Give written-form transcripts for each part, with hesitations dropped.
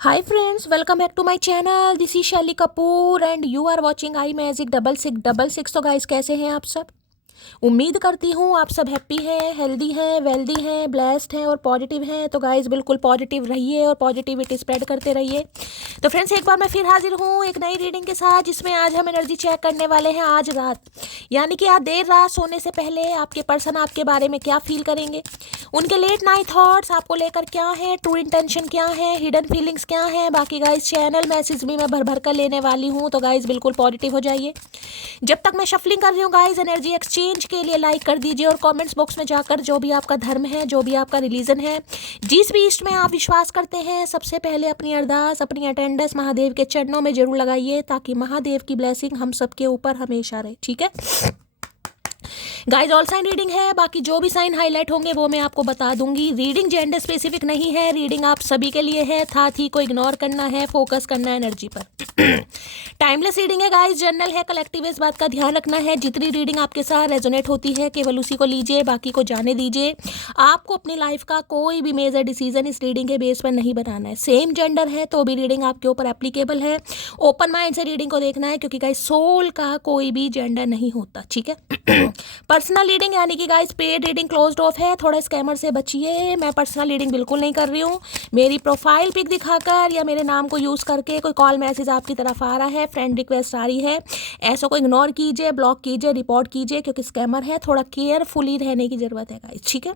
Hi friends, welcome back to my channel. This is Shelly Kapoor and you are watching iMagic 6666. तो guys कैसे हैं आप सब? उम्मीद करती हूँ आप सब हैप्पी हैं, हेल्दी हैं, वेल्दी हैं, ब्लेस्ड हैं और पॉजिटिव हैं। तो गाइस बिल्कुल पॉजिटिव रहिए और पॉजिटिविटी स्प्रेड करते रहिए। तो फ्रेंड्स एक बार मैं फिर हाजिर हूँ एक नई रीडिंग के साथ, जिसमें आज हम एनर्जी चेक करने वाले हैं आज रात, यानी कि आज देर रात सोने से पहले आपके पर्सन आपके बारे में क्या फील करेंगे, उनके लेट नाइट थॉट्स आपको लेकर क्या है, ट्रू इंटेंशन क्या है, हिडन फीलिंग्स क्या है। बाकी गाइस चैनल मैसेज भी मैं भर भर कर लेने वाली हूँ, तो गाइस बिल्कुल पॉजिटिव हो जाइए। जब तक मैं शफलिंग कर रही हूँ गाइस, एनर्जी एक्सचेंज के लिए लाइक कर दीजिए और कमेंट्स बॉक्स में जाकर जो भी आपका धर्म है, जो भी आपका रिलीजन है, जिस भी इष्ट में आप विश्वास करते हैं, सबसे पहले अपनी अरदास, अपनी अटेंडेंस महादेव के चरणों में जरूर लगाइए, ताकि महादेव की ब्लेसिंग हम सबके ऊपर हमेशा रहे। ठीक है गाइज, ऑल साइन रीडिंग है, बाकी जो भी साइन हाईलाइट होंगे वो मैं आपको बता दूंगी। रीडिंग जेंडर स्पेसिफिक नहीं है, रीडिंग आप सभी के लिए है, साथ ही को इग्नोर करना है, फोकस करना है एनर्जी पर। टाइमलेस रीडिंग है गाइज, जनरल है, कलेक्टिव है, इस बात का ध्यान रखना है। जितनी रीडिंग आपके साथ रेजोनेट होती है केवल उसी को लीजिए, बाकी को जाने दीजिए। आपको अपनी लाइफ का कोई भी मेजर डिसीजन इस रीडिंग के बेस पर नहीं बनाना है। सेम जेंडर है तो भी रीडिंग आपके ऊपर एप्लीकेबल है। ओपन माइंड से रीडिंग को देखना है, क्योंकि गाइज सोल का कोई भी जेंडर नहीं होता। ठीक है पर्सनल रीडिंग यानी कि guys paid reading closed of है, थोड़ा स्कैमर से बचिए। मैं पर्सनल रीडिंग बिल्कुल नहीं कर रही हूँ। मेरी प्रोफाइल पिक दिखाकर या मेरे नाम को यूज़ करके कोई कॉल मैसेज आपकी तरफ आ रहा है, फ्रेंड रिक्वेस्ट आ रही है, ऐसा को इग्नोर कीजिए, ब्लॉक कीजिए, रिपोर्ट कीजिए, क्योंकि स्कैमर है। थोड़ा केयरफुली रहने की ज़रूरत है गाइस। ठीक है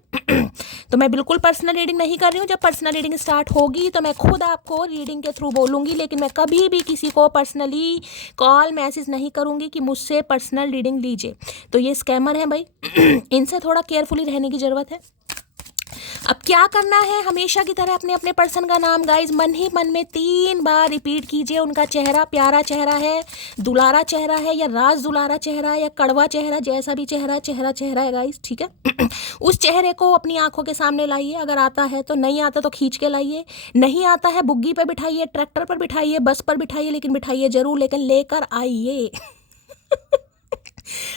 तो मैं बिल्कुल पर्सनल रीडिंग नहीं कर रही हूँ। जब पर्सनल रीडिंग स्टार्ट होगी तो मैं खुद आपको रीडिंग के थ्रू बोलूँगी, लेकिन मैं कभी भी किसी को पर्सनली कॉल मैसेज नहीं करूँगी कि मुझसे पर्सनल रीडिंग लीजिए। तो ये स्कैमर है भाई, इनसे थोड़ा केयरफुली रहने की ज़रूरत है। अब क्या करना है, हमेशा की तरह अपने अपने पर्सन का नाम गाइज मन ही मन में 3 बार रिपीट कीजिए। उनका चेहरा प्यारा चेहरा है, दुलारा चेहरा है, या राज दुलारा चेहरा है, या कड़वा चेहरा, जैसा भी चेहरा चेहरा है गाइज। ठीक है उस चेहरे को अपनी आंखों के सामने लाइए। अगर आता है तो, नहीं आता तो खींच के लाइए। नहीं आता है बुग्गी पे बिठाइए, ट्रैक्टर पर बिठाइए, बस पर बिठाइए, लेकिन बिठाइए जरूर, लेकिन लेकर आइए।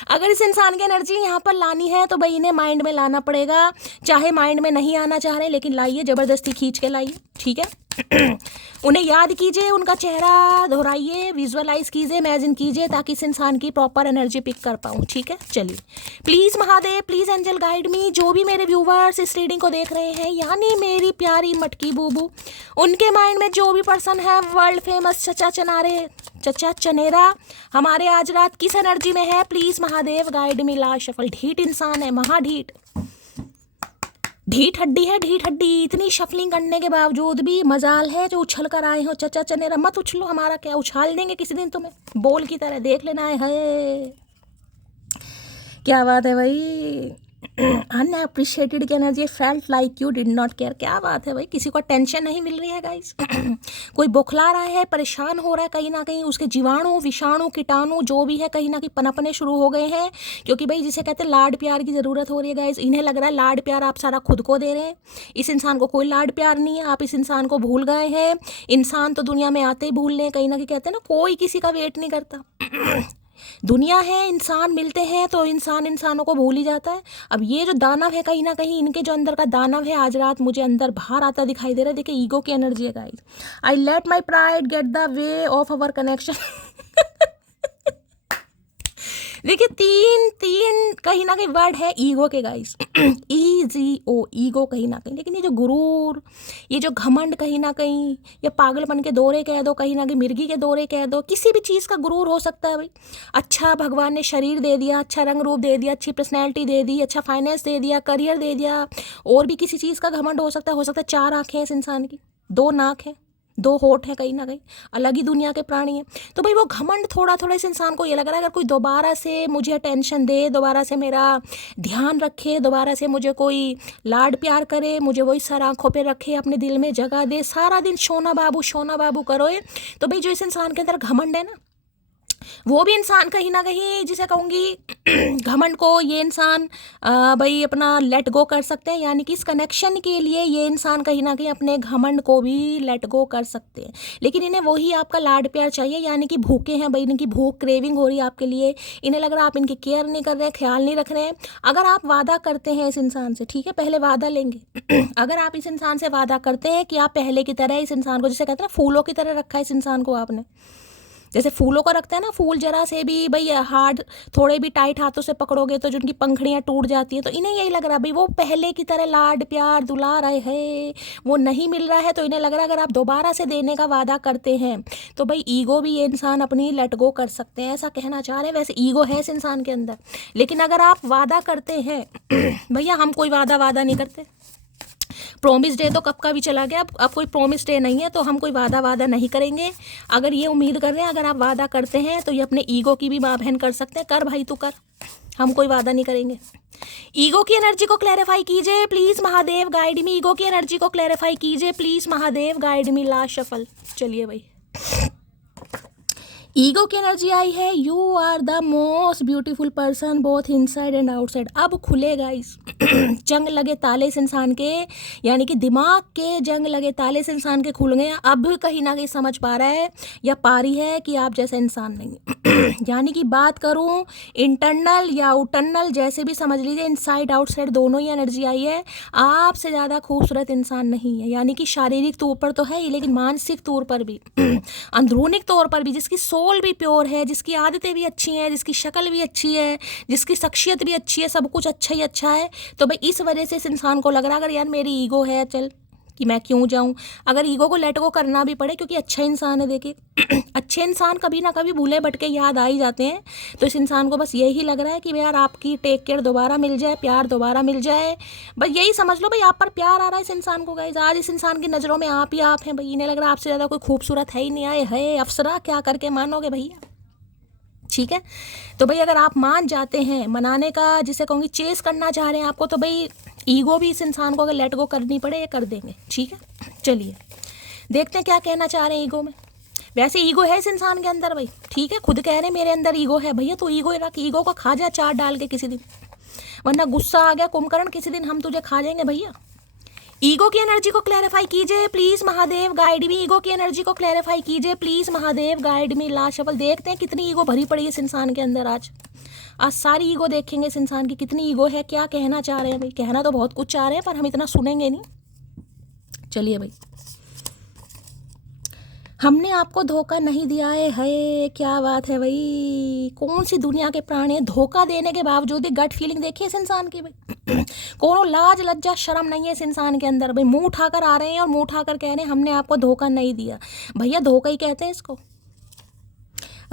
अगर इस इंसान की एनर्जी यहाँ पर लानी है तो भाई इन्हें माइंड में लाना पड़ेगा। चाहे माइंड में नहीं आना चाह रहे, लेकिन लाइए, ज़बरदस्ती खींच के लाइए। ठीक है उन्हें याद कीजिए, उनका चेहरा दोहराइए, विजुअलाइज कीजिए, इमेजिन कीजिए, ताकि इस इंसान की प्रॉपर एनर्जी पिक कर पाऊँ। ठीक है चलिए, please Mahadev, please angel guide me. जो भी मेरे व्यूवर्स इस रीडिंग को देख रहे हैं, यानी मेरी प्यारी मटकी बूबू, उनके माइंड में जो भी पर्सन है, वर्ल्ड फेमस चचा चनेरा, हमारे आज रात किस एनर्जी में है, प्लीज़ महादेव गाइड मी। ला शफल, ढीठ इंसान है, महाढीठ, ढीठ हड्डी है, ढीठ हड्डी। इतनी शफलिंग करने के बावजूद भी मजाल है जो उछल कर आए हो। चचा चनेरा मत उछलो, हमारा क्या, उछाल देंगे किसी दिन तुम्हें बोल की तरह, देख लेना है। क्या बात है भाई, अनएप्रिशिएटेड की energy, felt like you did not care. क्या बात है भाई, किसी को टेंशन नहीं मिल रही है गाइस। कोई बौखला रहा है, परेशान हो रहा है, कहीं ना कहीं उसके जीवाणु, विषाणु, कीटाणु जो भी है कहीं ना कहीं पनपने शुरू हो गए हैं, क्योंकि भाई जिसे कहते हैं लाड प्यार की ज़रूरत हो रही है गाइस। इन्हें लग रहा है लाड प्यार आप सारा खुद को दे रहे हैं, इस इंसान को कोई लाड प्यार नहीं है, आप इस इंसान को भूल गए हैं। इंसान तो दुनिया में आते ही भूल लें, कहीं ना कहीं कहते हैं ना, कोई किसी का वेट नहीं करता। दुनिया है, इंसान मिलते हैं तो इंसान इंसानों को भूल ही जाता है। अब ये जो दानव है, कहीं ना कहीं इनके जो अंदर का दानव है, आज रात मुझे अंदर बाहर आता दिखाई दे रहा है। देखिए ईगो की एनर्जी है guys. I let my pride get the way of our connection. देखिए तीन तीन कहीं ना कहीं वर्ड है ईगो के गाइस। EGO, ईगो कहीं ना कहीं। लेकिन ये जो गुरूर, ये जो घमंड कहीं ना कहीं, या पागलपन के दौरे कह दो, कहीं ना कहीं मिर्गी के दौरे कह दो, किसी भी चीज़ का गुरूर हो सकता है भाई। अच्छा भगवान ने शरीर दे दिया, अच्छा रंग रूप दे दिया, अच्छी पर्सनैलिटी दे दी, अच्छा फाइनेंस दे दिया, करियर दे दिया, और भी किसी चीज़ का घमंड हो सकता है। 4 आँखें हैं इस इंसान की, 2 नाक हैं, 2 होठ हैं, कहीं ना कहीं अलग ही दुनिया के प्राणी हैं। तो भाई वो घमंड थोड़ा थोड़ा इस इंसान को ये लग रहा है, अगर कोई दोबारा से मुझे अटेंशन दे, दोबारा से मेरा ध्यान रखे, दोबारा से मुझे कोई लाड प्यार करे, मुझे वही सर आंखों पे रखे, अपने दिल में जगह दे, सारा दिन शोना बाबू करो, तो भाई जो इस इंसान के अंदर घमंड है ना, वो भी इंसान कहीं ना कहीं जिसे कहूँगी घमंड को ये इंसान भाई अपना लेट गो कर सकते हैं, यानी कि इस कनेक्शन के लिए ये इंसान कहीं ना कहीं अपने घमंड को भी लेट गो कर सकते हैं। लेकिन इन्हें वही आपका लाड प्यार चाहिए, यानी कि भूखे हैं भाई, इनकी भूख क्रेविंग हो रही है आपके लिए, इन्हें लग रहा है आप इनकी केयर नहीं कर रहे हैं, ख्याल नहीं रख रहे हैं। अगर आप वादा करते हैं इस इंसान से, ठीक है, पहले वादा लेंगे अगर आप इस इंसान से वादा करते हैं कि आप पहले की तरह इस इंसान को, जैसे कहते हैं ना फूलों की तरह रखा है इस इंसान को आपने, जैसे फूलों को रखते हैं ना, फूल जरा से भी भाई हार्ड, थोड़े भी टाइट हाथों से पकड़ोगे तो जो उनकी पंखड़ियाँ टूट जाती हैं, तो इन्हें यही लग रहा है भाई वो पहले की तरह लाड प्यार दुलार है वो नहीं मिल रहा है। तो इन्हें लग रहा है अगर आप दोबारा से देने का वादा करते हैं तो भाई ईगो भी ये इंसान अपनी लेट गो कर सकते हैं, ऐसा कहना चाह रहे हैं। वैसे ईगो है इस इंसान के अंदर, लेकिन अगर आप वादा करते हैं भैया हम कोई वादा नहीं करते, प्रोमिस डे तो कब का भी चला गया, अब कोई प्रोमिस डे नहीं है, तो हम कोई वादा नहीं करेंगे। अगर ये उम्मीद कर रहे हैं अगर आप वादा करते हैं तो ये अपने ईगो की भी माँ बहन कर सकते हैं, कर भाई तू कर, हम कोई वादा नहीं करेंगे। ईगो की एनर्जी को क्लैरिफाई कीजिए please Mahadev guide me, ego की एनर्जी को क्लैरिफाई कीजिए please Mahadev guide me. Last shuffle, चलिए भाई ईगो की एनर्जी आई है, you are the most beautiful person both inside and outside. अब खुलेगा इस जंग लगे ताले इस इंसान के, यानी कि दिमाग के जंग लगे ताले इस इंसान के खुल गए। अब कहीं ना कहीं समझ पा रहा है या पा रही है कि आप जैसा इंसान नहीं यानी कि बात करूं इंटरनल या आउटरनल, जैसे भी समझ लीजिए, इनसाइड आउटसाइड दोनों ही एनर्जी आई है। आपसे ज़्यादा खूबसूरत इंसान नहीं है, यानी कि शारीरिक तौर पर तो है ही, लेकिन मानसिक तौर पर भी अंदरूनिक तौर पर भी, जिसकी सोल भी प्योर है, जिसकी आदतें भी अच्छी हैं, जिसकी शक्ल भी अच्छी है, जिसकी शख्सियत भी अच्छी है, सब कुछ अच्छा ही अच्छा है। तो भाई इस वजह से इस इंसान को लग रहा है अगर यार मेरी ईगो है चल कि मैं क्यों जाऊं, अगर ईगो को लेट गो करना भी पड़े, क्योंकि अच्छा इंसान है। देखिए अच्छे इंसान कभी ना कभी भूले भटके याद आ ही जाते हैं, तो इस इंसान को बस यही लग रहा है कि यार आपकी टेक केयर दोबारा मिल जाए, प्यार दोबारा मिल जाए, बस यही समझ लो भाई आप पर प्यार आ रहा है इस इंसान को। गाइस आज इस इंसान की नज़रों में आप ही आप हैं भाई, इन्हें लग रहा है आपसे ज़्यादा कोई खूबसूरत है ही नहीं। आए है अप्सरा, क्या करके मानोगे भैया, ठीक है। तो भाई अगर आप मान जाते हैं, मनाने का जिसे कहूँगी चेस करना चाह रहे हैं आपको, तो भाई ईगो भी इस इंसान को अगर लेट गो करनी पड़े ये कर देंगे, ठीक है। चलिए देखते हैं क्या कहना चाह रहे हैं ईगो में। वैसे ईगो है इस इंसान के अंदर भाई, ठीक है, खुद कह रहे हैं मेरे अंदर ईगो है। भैया तो ईगो रख, ईगो को खा जा चाट डाल के किसी दिन, वरना गुस्सा आ गया कुंभकर्ण किसी दिन हम तुझे खा जाएंगे भैया। ईगो की एनर्जी को क्लैरिफाई कीजिए please Mahadev guide me, ego की एनर्जी को क्लैरिफाई कीजिए please Mahadev guide me. Last shuffle, देखते हैं कितनी ईगो भरी पड़ी है इस इंसान के अंदर। आज सारी ईगो देखेंगे इस इंसान की कितनी ईगो है, क्या कहना चाह रहे हैं भाई। कहना तो बहुत कुछ चाह रहे हैं पर हम इतना सुनेंगे नहीं। चलिए भाई, हमने आपको धोखा नहीं दिया है क्या बात है भाई। कौन सी दुनिया के प्राणी है, धोखा देने के बावजूद भी गट फीलिंग देखिए इस इंसान की भाई कोनो लाज लज्जा शर्म नहीं है इस इंसान के अंदर भाई। मुंह उठाकर आ रहे हैं और मुंह उठाकर कह रहे हैं हमने आपको धोखा नहीं दिया। भैया धोखा ही कहते हैं इसको।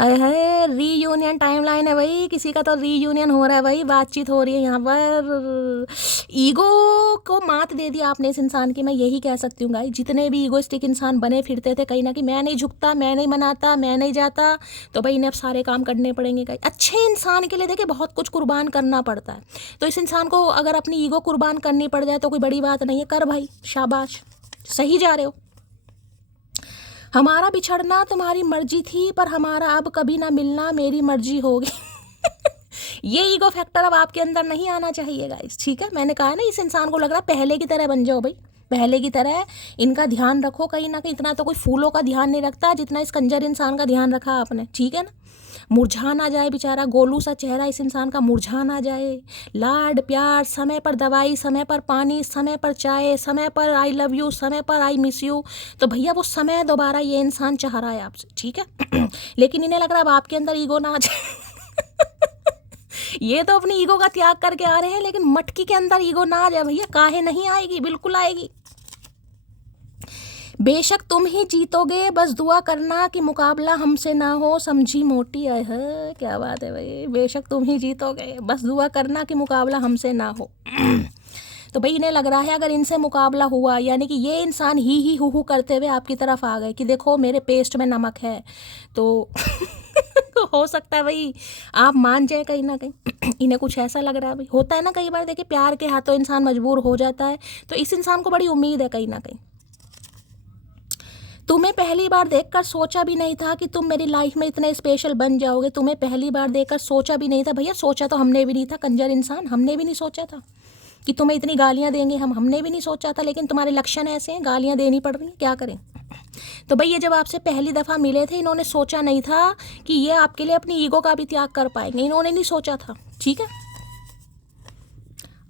अरे रीयूनियन टाइमलाइन है भाई, किसी का तो रीयूनियन हो रहा है भाई, बातचीत हो रही है यहाँ पर। ईगो को मात दे दी आपने इस इंसान की, मैं यही कह सकती हूँ गाइस। जितने भी ईगोइस्टिक इंसान बने फिरते थे कहीं ना कहीं, मैं नहीं झुकता, मैं नहीं मनाता, मैं नहीं जाता, तो भाई इन्हें अब सारे काम करने पड़ेंगे गाइस। अच्छे इंसान के लिए देखिए बहुत कुछ कुर्बान करना पड़ता है, तो इस इंसान को अगर अपनी ईगो कुर्बान करनी पड़ जाए तो कोई बड़ी बात नहीं है। कर भाई, शाबाश, सही जा रहे हो। हमारा बिछड़ना तुम्हारी मर्जी थी पर हमारा अब कभी ना मिलना मेरी मर्जी होगी ये ईगो फैक्टर अब आपके अंदर नहीं आना चाहिए गाइस, ठीक है। मैंने कहा ना इस इंसान को लग रहा है पहले की तरह बन जाओ भाई, पहले की तरह इनका ध्यान रखो कहीं ना कहीं। इतना तो कोई फूलों का ध्यान नहीं रखता जितना इस कंजर इंसान का ध्यान रखा आपने, ठीक है ना। मुरझा ना जाए बेचारा, गोलू सा चेहरा इस इंसान का मुरझा ना जाए। लाड प्यार, समय पर दवाई, समय पर पानी, समय पर चाय, समय पर आई लव यू, समय पर आई मिस यू, तो भैया वो समय दोबारा ये इंसान चाह रहा है आपसे, ठीक है लेकिन इन्हें लग रहा है अब आपके अंदर ईगो ना आ जाए ये तो अपनी ईगो का त्याग करके आ रहे हैं, लेकिन मटकी के अंदर ईगो ना आ जाए भैया, काहे नहीं आएगी, बिल्कुल आएगी। बेशक तुम ही जीतोगे, बस दुआ करना कि मुकाबला हमसे ना हो, समझी मोटी है। क्या बात है भाई, बेशक तुम ही जीतोगे, बस दुआ करना कि मुकाबला हमसे ना हो तो भाई इन्हें लग रहा है अगर इनसे मुकाबला हुआ, यानी कि ये इंसान ही हु करते हुए आपकी तरफ आ गए कि देखो मेरे पेस्ट में नमक है, तो हो सकता है भाई आप मान जाए कहीं ना कहीं इन्हें कुछ ऐसा लग रहा है भाई। होता है ना कई बार, देखिए प्यार के हाथों इंसान मजबूर हो जाता है, तो इस इंसान को बड़ी उम्मीद है कहीं ना कहीं। तुम्हें पहली बार देखकर सोचा भी नहीं था कि तुम मेरी लाइफ में इतने स्पेशल बन जाओगे। तुम्हें पहली बार देखकर सोचा भी नहीं था भैया, सोचा तो हमने भी नहीं था कंजर इंसान, हमने भी नहीं सोचा था कि तुम्हें इतनी गालियां देंगे हमने भी नहीं सोचा था, लेकिन तुम्हारे लक्षण ऐसे हैं, गालियां देनी पड़ रही हैं, क्या करें। तो भाई ये जब आपसे पहली दफ़ा मिले थे, इन्होंने सोचा नहीं था कि ये आपके लिए अपनी ईगो का भी त्याग कर पाएंगे, इन्होंने नहीं सोचा था, ठीक है।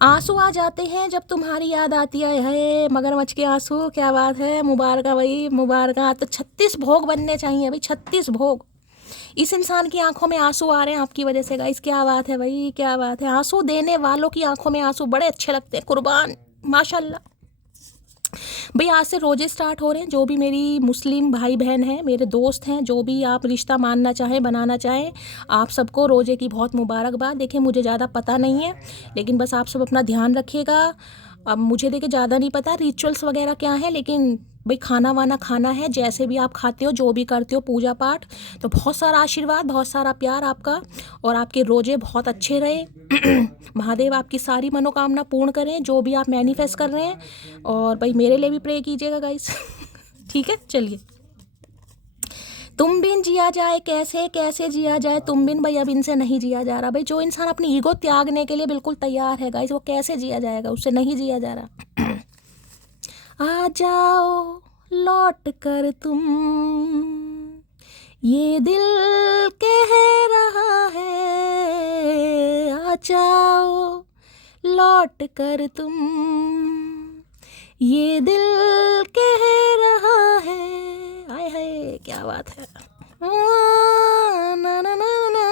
आंसू आ जाते हैं जब तुम्हारी याद आती है मगरमच्छ के आंसू, क्या बात है, मुबारक भाई मुबारक। तो 36 भोग बनने चाहिए भाई, 36 भोग। इस इंसान की आंखों में आंसू आ रहे हैं आपकी वजह से गाइस, क्या बात है भाई, क्या बात है। आंसू देने वालों की आंखों में आंसू बड़े अच्छे लगते हैं, कुर्बान, माशाल्लाह। भाई आज से रोजे स्टार्ट हो रहे हैं, जो भी मेरी मुस्लिम भाई बहन हैं, मेरे दोस्त हैं, जो भी आप रिश्ता मानना चाहें, बनाना चाहें, आप सबको रोजे की बहुत मुबारकबाद। देखिए मुझे ज़्यादा पता नहीं है, लेकिन बस आप सब अपना ध्यान रखिएगा। अब मुझे देखिए ज़्यादा नहीं पता रिचुअल्स वगैरह क्या है, लेकिन भाई खाना वाना खाना है, जैसे भी आप खाते हो, जो भी करते हो, पूजा पाठ। तो बहुत सारा आशीर्वाद, बहुत सारा प्यार आपका, और आपके रोजे बहुत अच्छे रहे। महादेव आपकी सारी मनोकामना पूर्ण करें, जो भी आप मैनिफेस्ट कर रहे हैं। और भाई मेरे लिए भी प्रे कीजिएगा गाइस। ठीक है, चलिए। तुम बिन जिया जाए कैसे, कैसे जिया जाए तुम बिन, भाई अब इनसे नहीं जिया जा रहा। भाई जो इंसान अपनी ईगो त्यागने के लिए बिल्कुल तैयार है गाइस, वो कैसे जिया जाएगा, उससे नहीं जिया जा रहा। आ जाओ लौट कर तुम, ये दिल कह रहा है। आ जाओ लौट कर तुम, ये दिल कह रहा है। आय हाय क्या बात है। ना ना ना ना,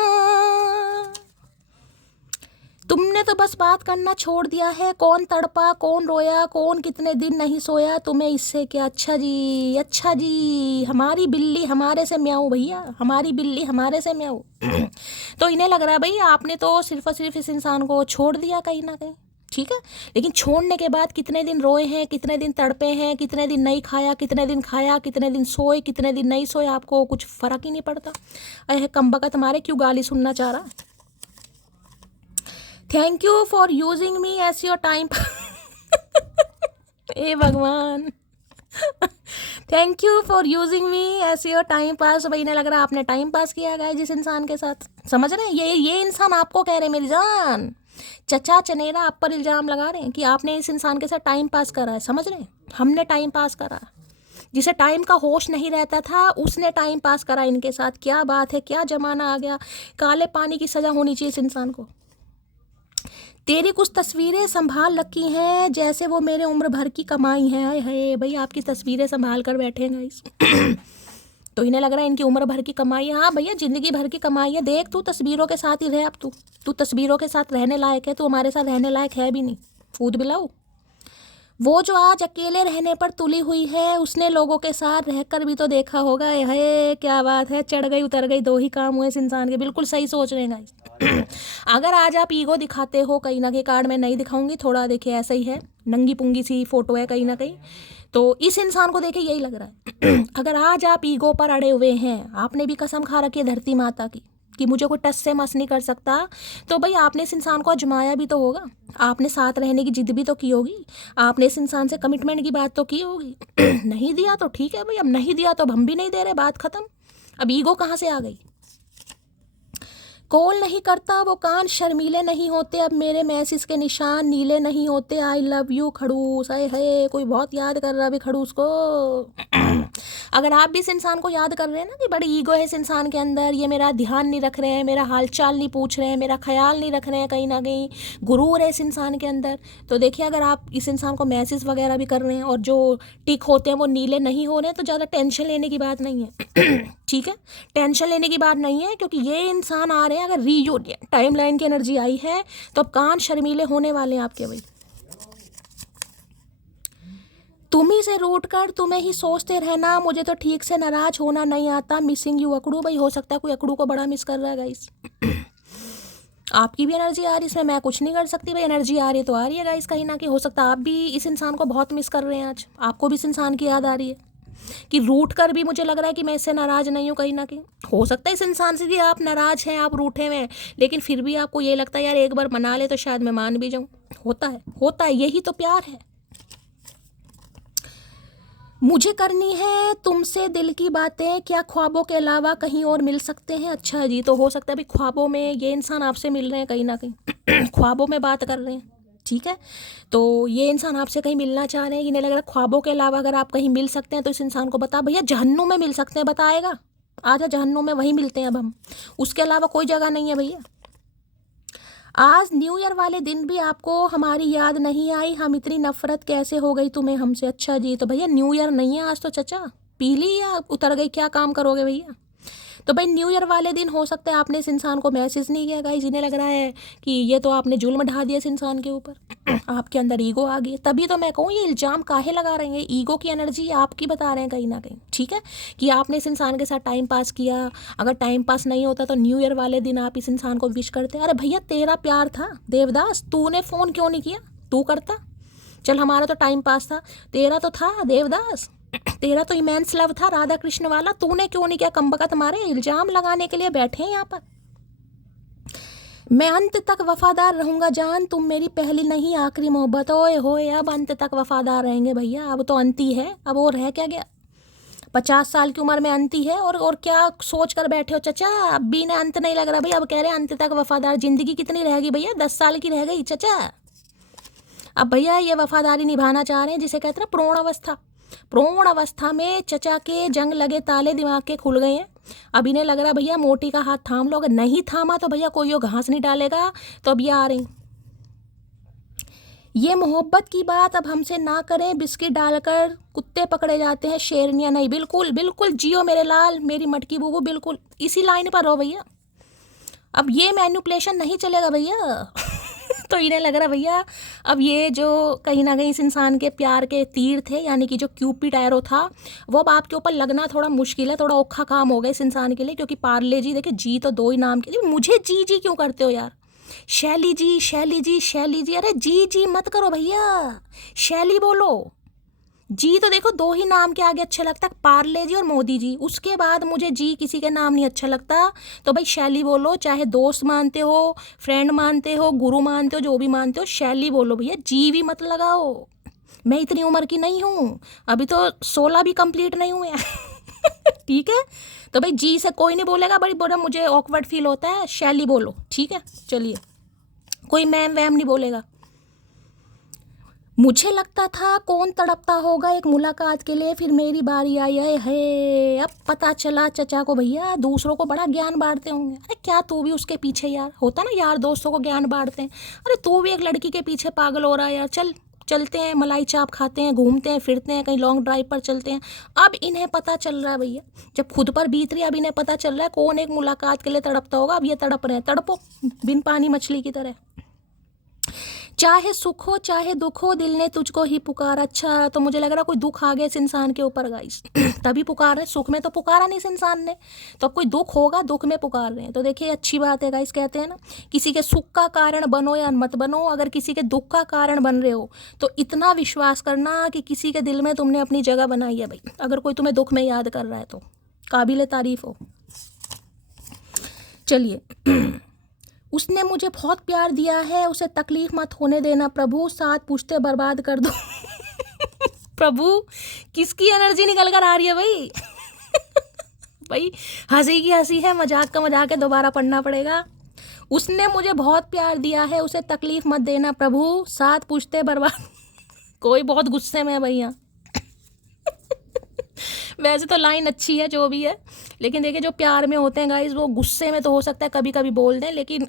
तुमने तो बस बात करना छोड़ दिया है। कौन तड़पा, कौन रोया, कौन कितने दिन नहीं सोया, तुम्हें इससे क्या। अच्छा जी, अच्छा जी, हमारी बिल्ली हमारे से म्याऊं भैया, हमारी बिल्ली हमारे से म्याऊं। तो इन्हें लग रहा है भाई आपने तो सिर्फ और सिर्फ इस इंसान को छोड़ दिया कहीं ना कहीं, ठीक है। लेकिन छोड़ने के बाद कितने दिन रोए हैं, कितने दिन तड़पे हैं, कितने दिन नहीं खाया, कितने दिन खाया, कितने दिन सोए, कितने दिन नहीं सोए, आपको कुछ फ़र्क ही नहीं पड़ता। अरे कमबख्त तुम्हारे क्यों गाली सुनना चाह रहा। Thank you for using me as your time. ए भगवान। Thank you for using me as your time pass. भाई इन्हें लग रहा है आपने टाइम पास किया गया जिस इंसान के साथ, समझ रहे हैं। ये इंसान आपको कह रहे हैं मेरी जान, चचा चनेरा आप पर इल्ज़ाम लगा रहे हैं कि आपने इस इंसान के साथ टाइम पास करा है, समझ रहे हैं। हमने टाइम पास करा, जिसे टाइम का होश नहीं रहता था उसने टाइम पास करा इनके साथ। क्या बात है, क्या ज़माना आ गया। काले पानी की सज़ा होनी चाहिए इस इंसान को। तेरी कुछ तस्वीरें संभाल रखी हैं जैसे वो मेरे उम्र भर की कमाई है। हाय हाय भाई आपकी तस्वीरें संभाल कर बैठे हैं गाइस। तो इन्हें लग रहा है इनकी उम्र भर की कमाई है। हाँ भैया ज़िंदगी भर की कमाई है। देख तू तस्वीरों के साथ ही रहे, अब तू तस्वीरों के साथ रहने लायक है, तू हमारे साथ रहने लायक है भी नहीं। फूद बिलाओ। वो जो आज अकेले रहने पर तुली हुई है, उसने लोगों के साथ रहकर भी तो देखा होगा। है क्या बात है, चढ़ गई उतर गई, दो ही काम हुए इस इंसान के। बिल्कुल सही सोच रहे हैं गाइस। अगर आज आप ईगो दिखाते हो, कहीं ना कहीं कार्ड में नहीं दिखाऊंगी, थोड़ा देखिए ऐसा ही है, नंगी पुंगी सी फोटो है कहीं ना कहीं। तो इस इंसान को देखिए यही लग रहा है। अगर आज आप ईगो पर अड़े हुए हैं, आपने भी कसम खा रखी है धरती माता की कि मुझे कोई टस से मस नहीं कर सकता, तो भाई आपने इस इंसान को आजमाया भी तो होगा, आपने साथ रहने की जिद भी तो की होगी, आपने इस इंसान से कमिटमेंट की बात तो की होगी। नहीं दिया तो ठीक है भाई, अब नहीं दिया तो अब हम भी नहीं दे रहे, बात खत्म। अब ईगो कहाँ से आ गई। कॉल नहीं करता वो कान शर्मीले नहीं होते, अब मेरे मैसेज के निशान नीले नहीं होते। आई लव यू खड़ूस। आए है कोई बहुत याद कर रहा है अभी खड़ूस को। अगर आप भी इस इंसान को याद कर रहे हैं ना कि बड़ी ईगो है इस इंसान के अंदर, ये मेरा ध्यान नहीं रख रहे हैं, मेरा हालचाल नहीं पूछ रहे हैं, मेरा ख्याल नहीं रख रहे हैं, कहीं ना कहीं गुरूर है इस इंसान के अंदर, तो देखिए अगर आप इस इंसान को मैसेज वगैरह भी कर रहे हैं और जो टिक होते हैं वो नीले नहीं हो रहे हैं, तो ज़्यादा टेंशन लेने की बात नहीं है। ठीक है, टेंशन लेने की बात नहीं है, क्योंकि ये इंसान आ रहे हैं, अगर रीयूनियन टाइम लाइन की एनर्जी आई है तो अब कान शर्मीले होने वाले हैं आपके। भाई तुम्ही से रूट कर तुम्हें ही सोचते रहना, मुझे तो ठीक से नाराज होना नहीं आता। मिसिंग यू अकड़ू। भाई हो सकता है कोई अकड़ू को बड़ा मिस कर रहा है गाइस। आपकी भी एनर्जी आ रही है इसमें, मैं कुछ नहीं कर सकती भाई, एनर्जी आ रही है तो आ रही है गाइस। कहीं ना कहीं हो सकता है आप भी इस इंसान को बहुत मिस कर रहे हैं, आज आपको भी इस इंसान की याद आ रही है कि रूठ कर भी मुझे लग रहा है कि मैं इससे नाराज़ नहीं हूँ। कहीं ना कहीं हो सकता है इस इंसान से भी आप नाराज़ हैं, आप रूठे हुए हैं, लेकिन फिर भी आपको ये लगता है यार एक बार मना ले तो शायद मैं मान भी जाऊँ। होता है, यही तो प्यार है। मुझे करनी है तुमसे दिल की बातें, क्या ख्वाबों के अलावा कहीं और मिल सकते हैं? अच्छा जी, तो हो सकता है अभी ख्वाबों में ये इंसान आपसे मिल रहे हैं, कहीं ना कहीं ख्वाबों में बात कर रहे हैं, ठीक है। तो ये इंसान आपसे कहीं मिलना चाह रहे हैं, इन्हें लग रहा है ख्वाबों के अलावा अगर आप कहीं मिल सकते हैं तो इस इंसान को बता भैया जहन्नुम में मिल सकते हैं, बताएगा आजा जहन्नुम में, वहीं मिलते हैं अब हम, उसके अलावा कोई जगह नहीं है भैया। आज न्यू ईयर वाले दिन भी आपको हमारी याद नहीं आई, हम इतनी नफरत कैसे हो गई तुम्हें हमसे? अच्छा जी, तो भैया न्यू ईयर नहीं है आज तो चचा, पी ली या उतर गई, क्या काम करोगे भैया? तो भाई न्यू ईयर वाले दिन हो सकता है आपने इस इंसान को मैसेज नहीं किया गाइस, इन्हें लग रहा है कि ये तो आपने जुल्म ढा दिया इस इंसान के ऊपर आपके अंदर ईगो आ गई, तभी तो मैं कहूँ ये इल्ज़ाम काहे लगा रहे हैं, ईगो की एनर्जी आपकी बता रहे हैं कहीं ना कहीं, ठीक है, कि आपने इस इंसान के साथ टाइम पास किया। अगर टाइम पास नहीं होता तो न्यू ईयर वाले दिन आप इस इंसान को विश करते। अरे भैया तेरा प्यार था देवदास, तूने फ़ोन क्यों नहीं किया? तू करता, चल हमारा तो टाइम पास था, तेरा तो था देवदास, तेरा तो इमेंस लव था राधा कृष्ण वाला, तूने क्यों नहीं किया? कमबख्त हमारे इल्जाम लगाने के लिए बैठे हैं यहाँ पर। मैं अंत तक वफादार रहूंगा जान, तुम मेरी पहली नहीं आखिरी मोहब्बत। ओए होए अब अंत तक वफादार रहेंगे भैया, अब तो अंती है, अब और रह क्या गया? 50 साल की उम्र में अंती है, और क्या सोच कर बैठे हो चचा? अब भी ना अंत नहीं लग रहा भैया, अब कह रहे हैं अंत तक वफादार। जिंदगी कितनी रहेगी भैया? 10 साल की रह गई चचा। अब भैया ये वफादारी निभाना चाह रहे हैं जिसे कहते हैं ना प्रोण अवस्था। प्रोण अवस्था में चचा के जंग लगे ताले दिमाग के खुल गए हैं। अब इन्हें लग रहा भैया मोटी का हाथ थाम लो, अगर नहीं थामा तो भैया कोई वो घास नहीं डालेगा। तो अब ये आ रही, ये मोहब्बत की बात अब हमसे ना करें, बिस्किट डालकर कुत्ते पकड़े जाते हैं शेरनियाँ नहीं। बिल्कुल बिल्कुल जियो मेरे लाल, मेरी मटकी बूबू, बिल्कुल इसी लाइन पर रहो भैया। अब ये मैनिपुलेशन नहीं चलेगा भैया तो इन्हें लग रहा भैया अब ये जो कहीं ना कहीं इस इंसान के प्यार के तीर थे, यानी कि जो क्यूपिड एरो था, वो अब आपके ऊपर लगना थोड़ा मुश्किल है, थोड़ा औखा काम हो गया इस इंसान के लिए। क्योंकि पार्ले जी देखिए, जी तो 2 ही नाम के, मुझे जी जी क्यों करते हो यार? शैली जी शैली जी शैली जी, अरे जी जी मत करो भैया, शैली बोलो। जी तो देखो 2 ही नाम के आगे अच्छा लगता है, पार्ले जी और मोदी जी, उसके बाद मुझे जी किसी के नाम नहीं अच्छा लगता। तो भाई शैली बोलो, चाहे दोस्त मानते हो, फ्रेंड मानते हो, गुरु मानते हो, जो भी मानते हो, शैली बोलो भैया, जी भी मत लगाओ। मैं इतनी उम्र की नहीं हूँ, अभी तो 16 भी कंप्लीट नहीं हुए ठीक है, तो भाई जी से कोई नहीं बोलेगा, बड़ी बड़ा मुझे ऑकवर्ड फील होता है, शैली बोलो, ठीक है। चलिए, कोई मैम वैम नहीं बोलेगा। मुझे लगता था कौन तड़पता होगा एक मुलाकात के लिए, फिर मेरी बारी आई है। अब पता चला चचा को भैया दूसरों को बड़ा ज्ञान बांटते होंगे। अरे क्या तू भी उसके पीछे, यार होता ना यार दोस्तों को ज्ञान बांटते हैं, अरे तू भी एक लड़की के पीछे पागल हो रहा है यार, चल चलते हैं मलाई चाप खाते हैं, घूमते हैं फिरते हैं, कहीं लॉन्ग ड्राइव पर चलते हैं। अब इन्हें पता चल रहा है भैया, जब खुद पर बीत रही है, अब इन्हें पता चल रहा है कौन एक मुलाकात के लिए तड़पता होगा। अब ये तड़प रहे हैं, तड़पो बिन पानी मछली की तरह, चाहे सुख हो चाहे दुख हो, दिल ने तुझको ही पुकारा। अच्छा, तो मुझे लग रहा कोई दुख आ गया इस इंसान के ऊपर गाइस तभी पुकार रहे, सुख में तो पुकारा नहीं इस इंसान ने, तो अब कोई दुख होगा, दुख में पुकार रहे हैं। तो देखिए अच्छी बात है गाइस, कहते हैं ना किसी के सुख का कारण बनो या मत बनो, अगर किसी के दुख का कारण बन रहे हो तो इतना विश्वास करना कि किसी के दिल में तुमने अपनी जगह बनाई है भाई। अगर कोई तुम्हें दुख में याद कर रहा है तो काबिल तारीफ हो। चलिए उसने मुझे बहुत प्यार दिया है, उसे तकलीफ मत होने देना प्रभु, साथ पूछते बर्बाद कर दो प्रभु किसकी एनर्जी निकल कर आ रही है भाई भाई हंसी की हंसी है, मजाक का मजाक है, दोबारा पढ़ना पड़ेगा। उसने मुझे बहुत प्यार दिया है, उसे तकलीफ मत देना प्रभु, साथ पूछते बर्बाद कोई बहुत गुस्से में है भैया वैसे तो लाइन अच्छी है जो भी है, लेकिन देखिए जो प्यार में होते हैं गाइस वो गुस्से में तो हो सकता है कभी कभी बोल दें, लेकिन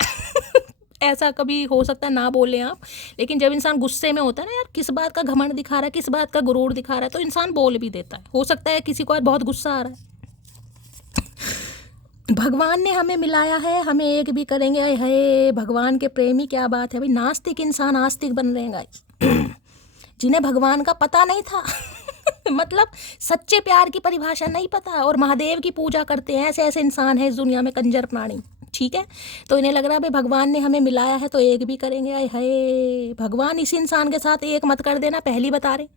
ऐसा कभी हो सकता है ना बोलें आप। लेकिन जब इंसान गुस्से में होता है ना यार, किस बात का घमंड दिखा रहा है, किस बात का गुरूर दिखा रहा है, तो इंसान बोल भी देता है। हो सकता है किसी को आज बहुत गुस्सा आ रहा है। भगवान ने हमें मिलाया है, हमें एक भी करेंगे। है भगवान के प्रेमी, क्या बात है भाई, नास्तिक इंसान आस्तिक बन रहे हैं गाइस जिन्हें भगवान का पता नहीं था मतलब सच्चे प्यार की परिभाषा नहीं पता, और महादेव की पूजा करते हैं। ऐसे ऐसे इंसान है इस दुनिया में, कंजर प्राणी, ठीक है। तो इन्हें लग रहा है भाई भगवान ने हमें मिलाया है तो एक भी करेंगे। आए हाय भगवान, इसी इंसान के साथ एक मत कर देना, पहली बता रहे,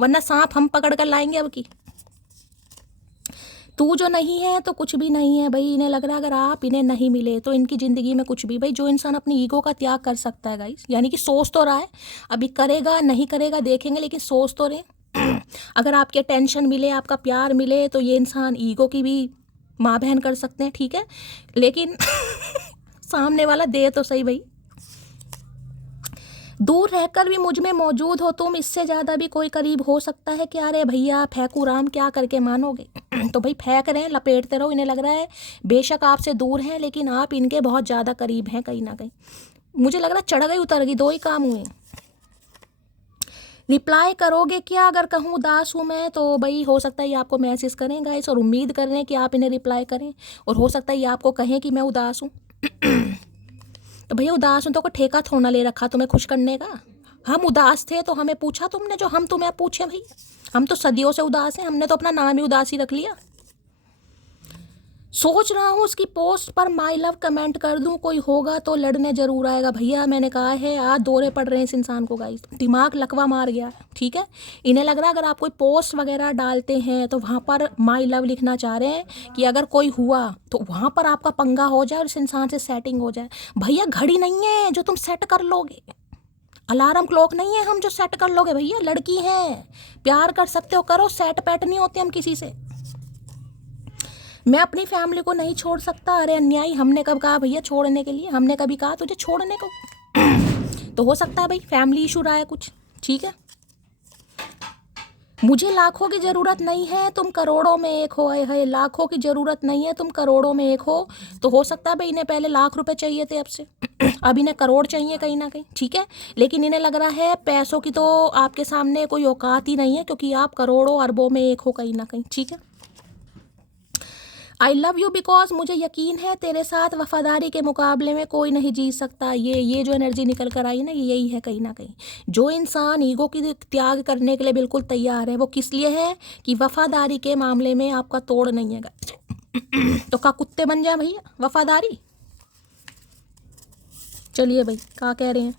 वरना सांप हम पकड़ कर लाएंगे अब की। तू जो नहीं है तो कुछ भी नहीं है भाई। इन्हें लग रहा है अगर आप इन्हें नहीं मिले तो इनकी ज़िंदगी में कुछ भी। भाई जो इंसान अपनी ईगो का त्याग कर सकता है गाइस, यानी कि सोच तो रहा है, अभी करेगा नहीं करेगा देखेंगे, लेकिन सोच तो रहे, अगर आपके टेंशन मिले, आपका प्यार मिले, तो ये इंसान ईगो की भी माँ बहन कर सकते हैं, ठीक है, लेकिन सामने वाला दे तो सही भाई। दूर रहकर भी मुझ में मौजूद हो तुम, इससे ज़्यादा भी कोई करीब हो सकता है क्या? अरे भैया फेंकू राम, क्या करके मानोगे? तो भाई फेंक रहे हैं, लपेटते रहो। इन्हें लग रहा है बेशक आपसे दूर हैं, लेकिन आप इनके बहुत ज़्यादा करीब हैं कहीं ना कहीं। मुझे लग रहा है चढ़ गई उतर गई, दो ही काम हुए। रिप्लाई करोगे क्या अगर कहूँ उदास हूँ मैं? तो भाई हो सकता है ये आपको मैसेज करें गाइस, और उम्मीद कर रहे हैं कि आप इन्हें रिप्लाई करें, और हो सकता है ये आपको कहें कि मैं उदास हूँ। तो भैया उदास हूँ तो कोई ठेका थोड़ा ना ले रखा तुम्हें खुश करने का। हम उदास थे तो हमें पूछा तुमने, जो हम तुम्हें पूछे भाई? हम तो सदियों से उदास हैं, हमने तो अपना नाम ही उदासी रख लिया। सोच रहा हूँ उसकी पोस्ट पर माई लव कमेंट कर दूँ, कोई होगा तो लड़ने जरूर आएगा। भैया मैंने कहा है आज दौरे पड़ रहे हैं इस इंसान को गाइस, दिमाग लकवा मार गया है, ठीक है। इन्हें लग रहा है अगर आप कोई पोस्ट वगैरह डालते हैं तो वहाँ पर माई लव लिखना चाह रहे हैं कि अगर कोई हुआ तो वहाँ पर आपका पंगा हो जाए और इस इंसान से सेटिंग हो जाए। भैया घड़ी नहीं है जो तुम सेट कर लोगे, अलार्म क्लॉक नहीं है हम जो सेट कर लोगे। भैया लड़की हैं, प्यार कर सकते हो करो, सेट पैट नहीं होते हम किसी से। मैं अपनी फैमिली को नहीं छोड़ सकता। अरे अन्यायी, हमने कब कहा भैया छोड़ने के लिए? हमने कभी कहा तुझे छोड़ने को? तो हो सकता है भाई फैमिली इशू रहा है कुछ, ठीक है। मुझे लाखों की ज़रूरत नहीं है, तुम करोड़ों में एक हो। है लाखों की ज़रूरत नहीं है, तुम करोड़ों में एक हो। तो हो सकता है भाई इन्हें पहले लाख रुपए चाहिए थे आपसे, अब इन्हें करोड़ चाहिए कहीं ना कहीं, ठीक है। लेकिन इन्हें लग रहा है पैसों की तो आपके सामने कोई औकात ही नहीं है, क्योंकि आप करोड़ों अरबों में एक हो कहीं ना कहीं, ठीक है। आई लव यू बिकॉज मुझे यकीन है तेरे साथ वफादारी के मुकाबले में कोई नहीं जीत सकता। ये जो एनर्जी निकल कर आई ना, ये यही है कहीं ना कहीं। जो इंसान ईगो की त्याग करने के लिए बिल्कुल तैयार है, वो किस लिए है कि वफादारी के मामले में आपका तोड़ नहीं है। तो का कुत्ते बन जाए भैया वफादारी? चलिए भाई, क्या कह रहे हैं?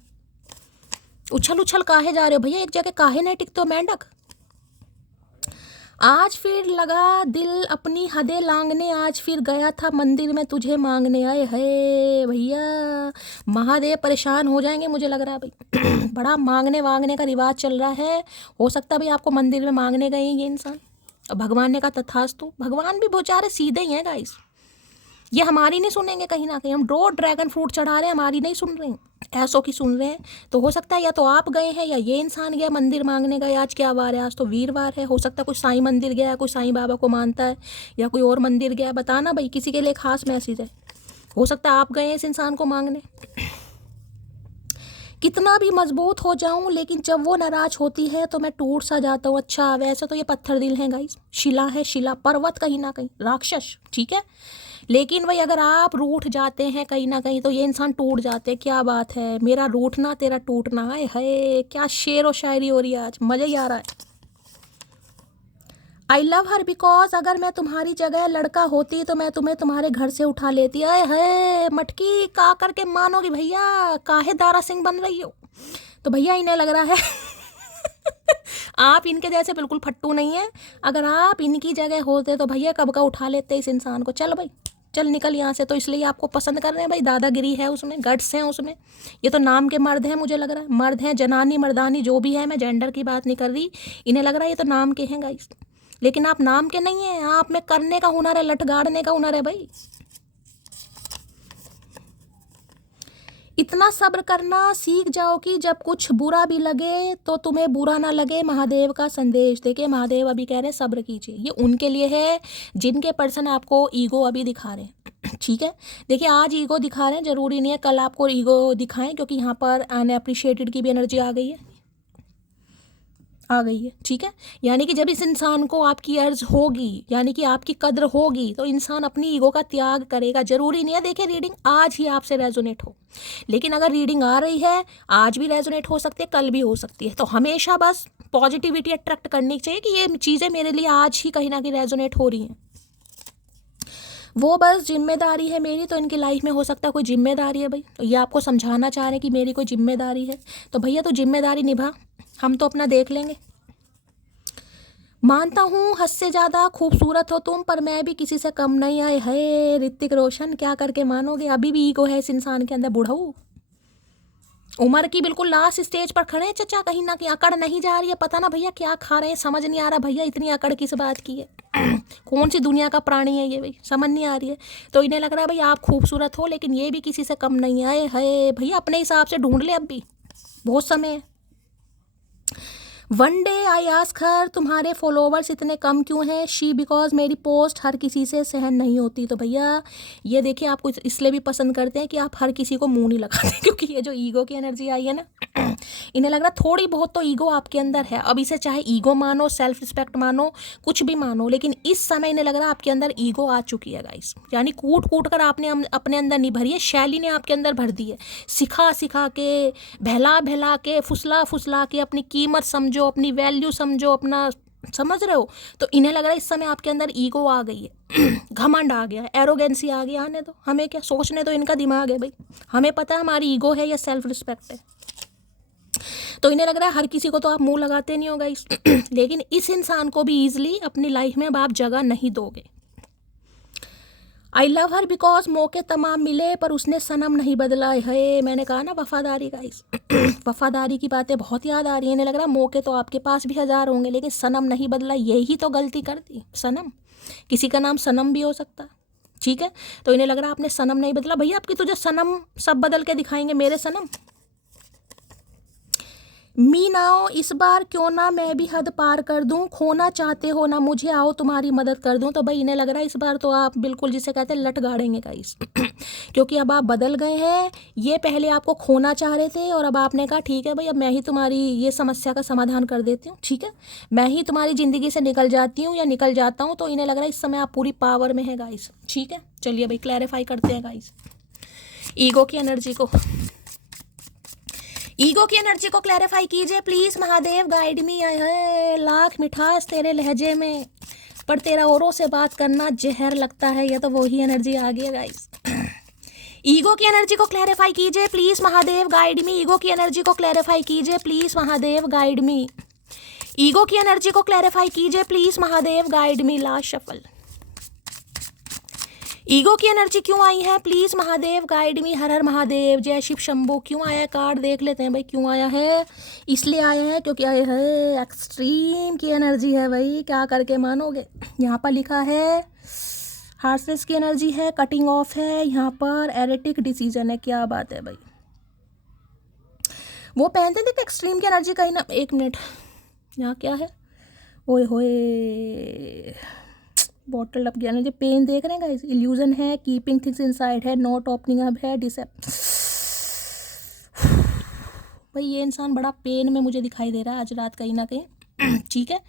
उछल उछल काहे जा रहे हो भैया, एक जगह काहे नहीं टिकते हो मेंढक? आज फिर लगा दिल अपनी हदें लांगने, आज फिर गया था मंदिर में तुझे मांगने। आए है भैया, महादेव परेशान हो जाएंगे मुझे लग रहा है भाई। बड़ा मांगने वांगने का रिवाज चल रहा है। हो सकता है भाई आपको मंदिर में मांगने गए ये इंसान, और भगवान ने कहा तथास्तु। भगवान भी बेचारे सीधे ही हैं गाइस, ये हमारी नहीं सुनेंगे कहीं ना कहीं। हम ड्रैगन फ्रूट चढ़ा रहे हैं, हमारी नहीं सुन रहे हैं, ऐसों की सुन रहे हैं। तो हो सकता है या तो आप गए हैं या ये इंसान गया मंदिर मांगने गए। आज क्या वार है? आज तो वीरवार है। हो सकता है कोई साईं मंदिर गया है, कोई साईं बाबा को मानता है, या कोई और मंदिर गया है। बताना भाई, किसी के लिए खास मैसेज है। हो सकता है आप गए हैं इस इंसान को मांगने। कितना भी मजबूत हो जाऊं, लेकिन जब वो नाराज होती है तो मैं टूट सा जाता हूँ। अच्छा वैसे तो ये पत्थर दिल है गाइस, शिला है, शिला पर्वत कहीं ना कहीं, राक्षस, ठीक है। लेकिन भाई अगर आप रूठ जाते हैं कहीं ना कहीं तो ये इंसान टूट जाते हैं। क्या बात है, मेरा रूठना तेरा टूटना। है क्या शेर और शायरी हो रही है आज, मज़ा ही आ रहा है। आई लव हर बिकॉज अगर मैं तुम्हारी जगह लड़का होती तो मैं तुम्हें तुम्हारे घर से उठा लेती। है मटकी का करके मानोगी भैया, काहे दारा सिंह बन रही हो? तो भैया इन्हें लग रहा है आप इनके जैसे बिल्कुल फट्टू नहीं है। अगर आप इनकी जगह होते तो भैया कब का उठा लेते इस इंसान को। चल भाई चल निकल यहाँ से। तो इसलिए आपको पसंद कर रहे हैं भाई, दादागिरी है उसमें, गट्स हैं उसमें। ये तो नाम के मर्द हैं, मुझे लग रहा है मर्द हैं, जनानी मर्दानी जो भी है, मैं जेंडर की बात नहीं कर रही। इन्हें लग रहा है ये तो नाम के हैं गाइस, लेकिन आप नाम के नहीं हैं, आप में करने का हुनर है, लठ गाड़ने का हुनर है भाई। इतना सब्र करना सीख जाओ कि जब कुछ बुरा भी लगे तो तुम्हें बुरा ना लगे। महादेव का संदेश। देखिए महादेव अभी कह रहे हैं सब्र कीजिए, ये उनके लिए है जिनके पर्सन आपको ईगो अभी दिखा रहे हैं, ठीक है। देखिए आज ईगो दिखा रहे हैं, जरूरी नहीं है कल आपको ईगो दिखाएं, क्योंकि यहाँ पर अनएप्रिशिएटेड की भी एनर्जी आ गई है, ठीक है। यानी कि जब इस इंसान को आपकी अर्ज होगी, यानी कि आपकी कद्र होगी, तो इंसान अपनी ईगो का त्याग करेगा। जरूरी नहीं है देखिए रीडिंग आज ही आपसे रेजोनेट हो, लेकिन अगर रीडिंग आ रही है आज भी रेजोनेट हो सकती है, कल भी हो सकती है। तो हमेशा बस पॉजिटिविटी अट्रैक्ट करनी चाहिए कि ये चीज़ें मेरे लिए आज ही कहीं ना कहीं रेजोनेट हो रही हैं। वो बस जिम्मेदारी है मेरी, तो इनकी लाइफ में हो सकता है कोई जिम्मेदारी है भाई, तो ये आपको समझाना चाह रहे हैं कि मेरी कोई जिम्मेदारी है। तो भैया तो जिम्मेदारी निभा, हम तो अपना देख लेंगे। मानता हूँ हद से ज़्यादा खूबसूरत हो तुम, पर मैं भी किसी से कम नहीं। आए है ऋतिक रोशन, क्या करके मानोगे? अभी भी ईगो है इस इंसान के अंदर बुढ़ऊ। उम्र की बिल्कुल लास्ट स्टेज पर खड़े हैं चचा, कहीं ना कहीं अकड़ नहीं जा रही है, पता ना भैया क्या खा रहे हैं, समझ नहीं आ रहा भैया इतनी अकड़ किस बात की है। कौन सी दुनिया का प्राणी है ये भाई, समझ नहीं आ रही है। तो इन्हें लग रहा है भाई आप खूबसूरत हो, लेकिन ये भी किसी से कम नहीं आए है भैया, अपने हिसाब से ढूंढ ले, अब भी बहुत समय है। One day I ask her, तुम्हारे फॉलोवर्स इतने कम क्यों हैं? शी, बिकॉज मेरी पोस्ट हर किसी से सहन नहीं होती। तो भैया ये देखिए, आपको इसलिए भी पसंद करते हैं कि आप हर किसी को मुंह नहीं लगाते, क्योंकि ये जो ईगो की एनर्जी आई है ना, इन्हें लग रहा थोड़ी बहुत तो ईगो आपके अंदर है। अब इसे चाहे ईगो मानो, सेल्फ रिस्पेक्ट मानो, कुछ भी मानो, लेकिन इस समय इन्हें लग रहा है आपके अंदर ईगो आ चुकी है गाइस। यानी कूट कूट कर आपने अपने अंदर नहीं भरी है, शैली ने आपके अंदर भर दी है। सिखा सिखा के, बहला बहला के, फुसला फुसला के अपनी कीमत समझो, अपनी वैल्यू समझो, अपना, समझ रहे हो? तो इन्हें लग रहा है इस समय आपके अंदर ईगो आ गई है, घमंड आ गया, एरोगेंसी आ गई। आने दो, हमें क्या सोचने, तो इनका दिमाग है भाई, हमें पता है हमारी ईगो है या सेल्फ रिस्पेक्ट है। तो इन्हें लग रहा है हर किसी को तो आप मुंह लगाते नहीं होगा इस लेकिन इस इंसान को भी ईजिली अपनी लाइफ में अब आप जगह नहीं दोगे। आई लव हर बिकॉज मौके तमाम मिले पर उसने सनम नहीं बदला है। मैंने कहा ना वफादारी का इस वफादारी की बातें बहुत याद आ रही है। इन्हें लग रहा है मौके तो आपके पास भी 1000 होंगे, लेकिन सनम नहीं बदला, यही तो गलती कर दी। सनम, किसी का नाम सनम भी हो सकता, ठीक है? तो इन्हें लग रहा है आपने सनम नहीं बदला। भैया आपकी तुझे सनम सब बदल के दिखाएंगे, मेरे सनम। मी नाओ, इस बार क्यों ना मैं भी हद पार कर दूं, खोना चाहते हो ना मुझे, आओ तुम्हारी मदद कर दूं। तो भाई इन्हें लग रहा है इस बार तो आप बिल्कुल जिसे कहते हैं लट गाड़ेंगे गाइस क्योंकि अब आप बदल गए हैं। ये पहले आपको खोना चाह रहे थे और अब आपने कहा ठीक है भाई, अब मैं ही तुम्हारी ये समस्या का समाधान कर देती हूँ, ठीक है, मैं ही तुम्हारी ज़िंदगी से निकल जाती हूँ या निकल जाता हूँ। तो इन्हें लग रहा है इस समय आप पूरी पावर में है गाइस, ठीक है? चलिए भाई क्लैरिफाई करते हैं गाइस ईगो की एनर्जी को। ईगो की एनर्जी को क्लैरिफाई कीजिए प्लीज महादेव, गाइड मी। है लाख मिठास तेरे लहजे में, पर तेरा औरों से बात करना जहर लगता है। ये तो वही एनर्जी आ गई है गाइस। ईगो की एनर्जी को क्लैरिफाई कीजिए please Mahadev, guide me. Ego की एनर्जी को क्लैरिफाई कीजिए please Mahadev, guide me. Ego की एनर्जी को क्लैरिफाई कीजिए please Mahadev, guide me. Last shuffle. Ego की एनर्जी क्यों आई है प्लीज महादेव, गाइड मी। हर हर महादेव, जय शिव शंभू। क्यों आया है कार्ड, देख लेते हैं भाई क्यों आया है। इसलिए आया है क्योंकि आया है एक्सट्रीम की एनर्जी है भाई, क्या करके मानोगे। यहाँ पर लिखा है हार्सनेस की एनर्जी है, कटिंग ऑफ है, यहाँ पर एरेटिक डिसीजन है। क्या बात है भाई, वो पहनते थे एक्सट्रीम की एनर्जी कहीं ना। एक मिनट, यहाँ क्या है, ओए होए, बॉटल अप एनर्जी, पेन देख रहे हैं गाइस, इल्यूजन है, कीपिंग थिंग्स इनसाइड है, नॉट ओपनिंग अप है, भाई ये इंसान बड़ा पेन में मुझे दिखाई दे रहा है आज रात कहीं ना कहीं ठीक है।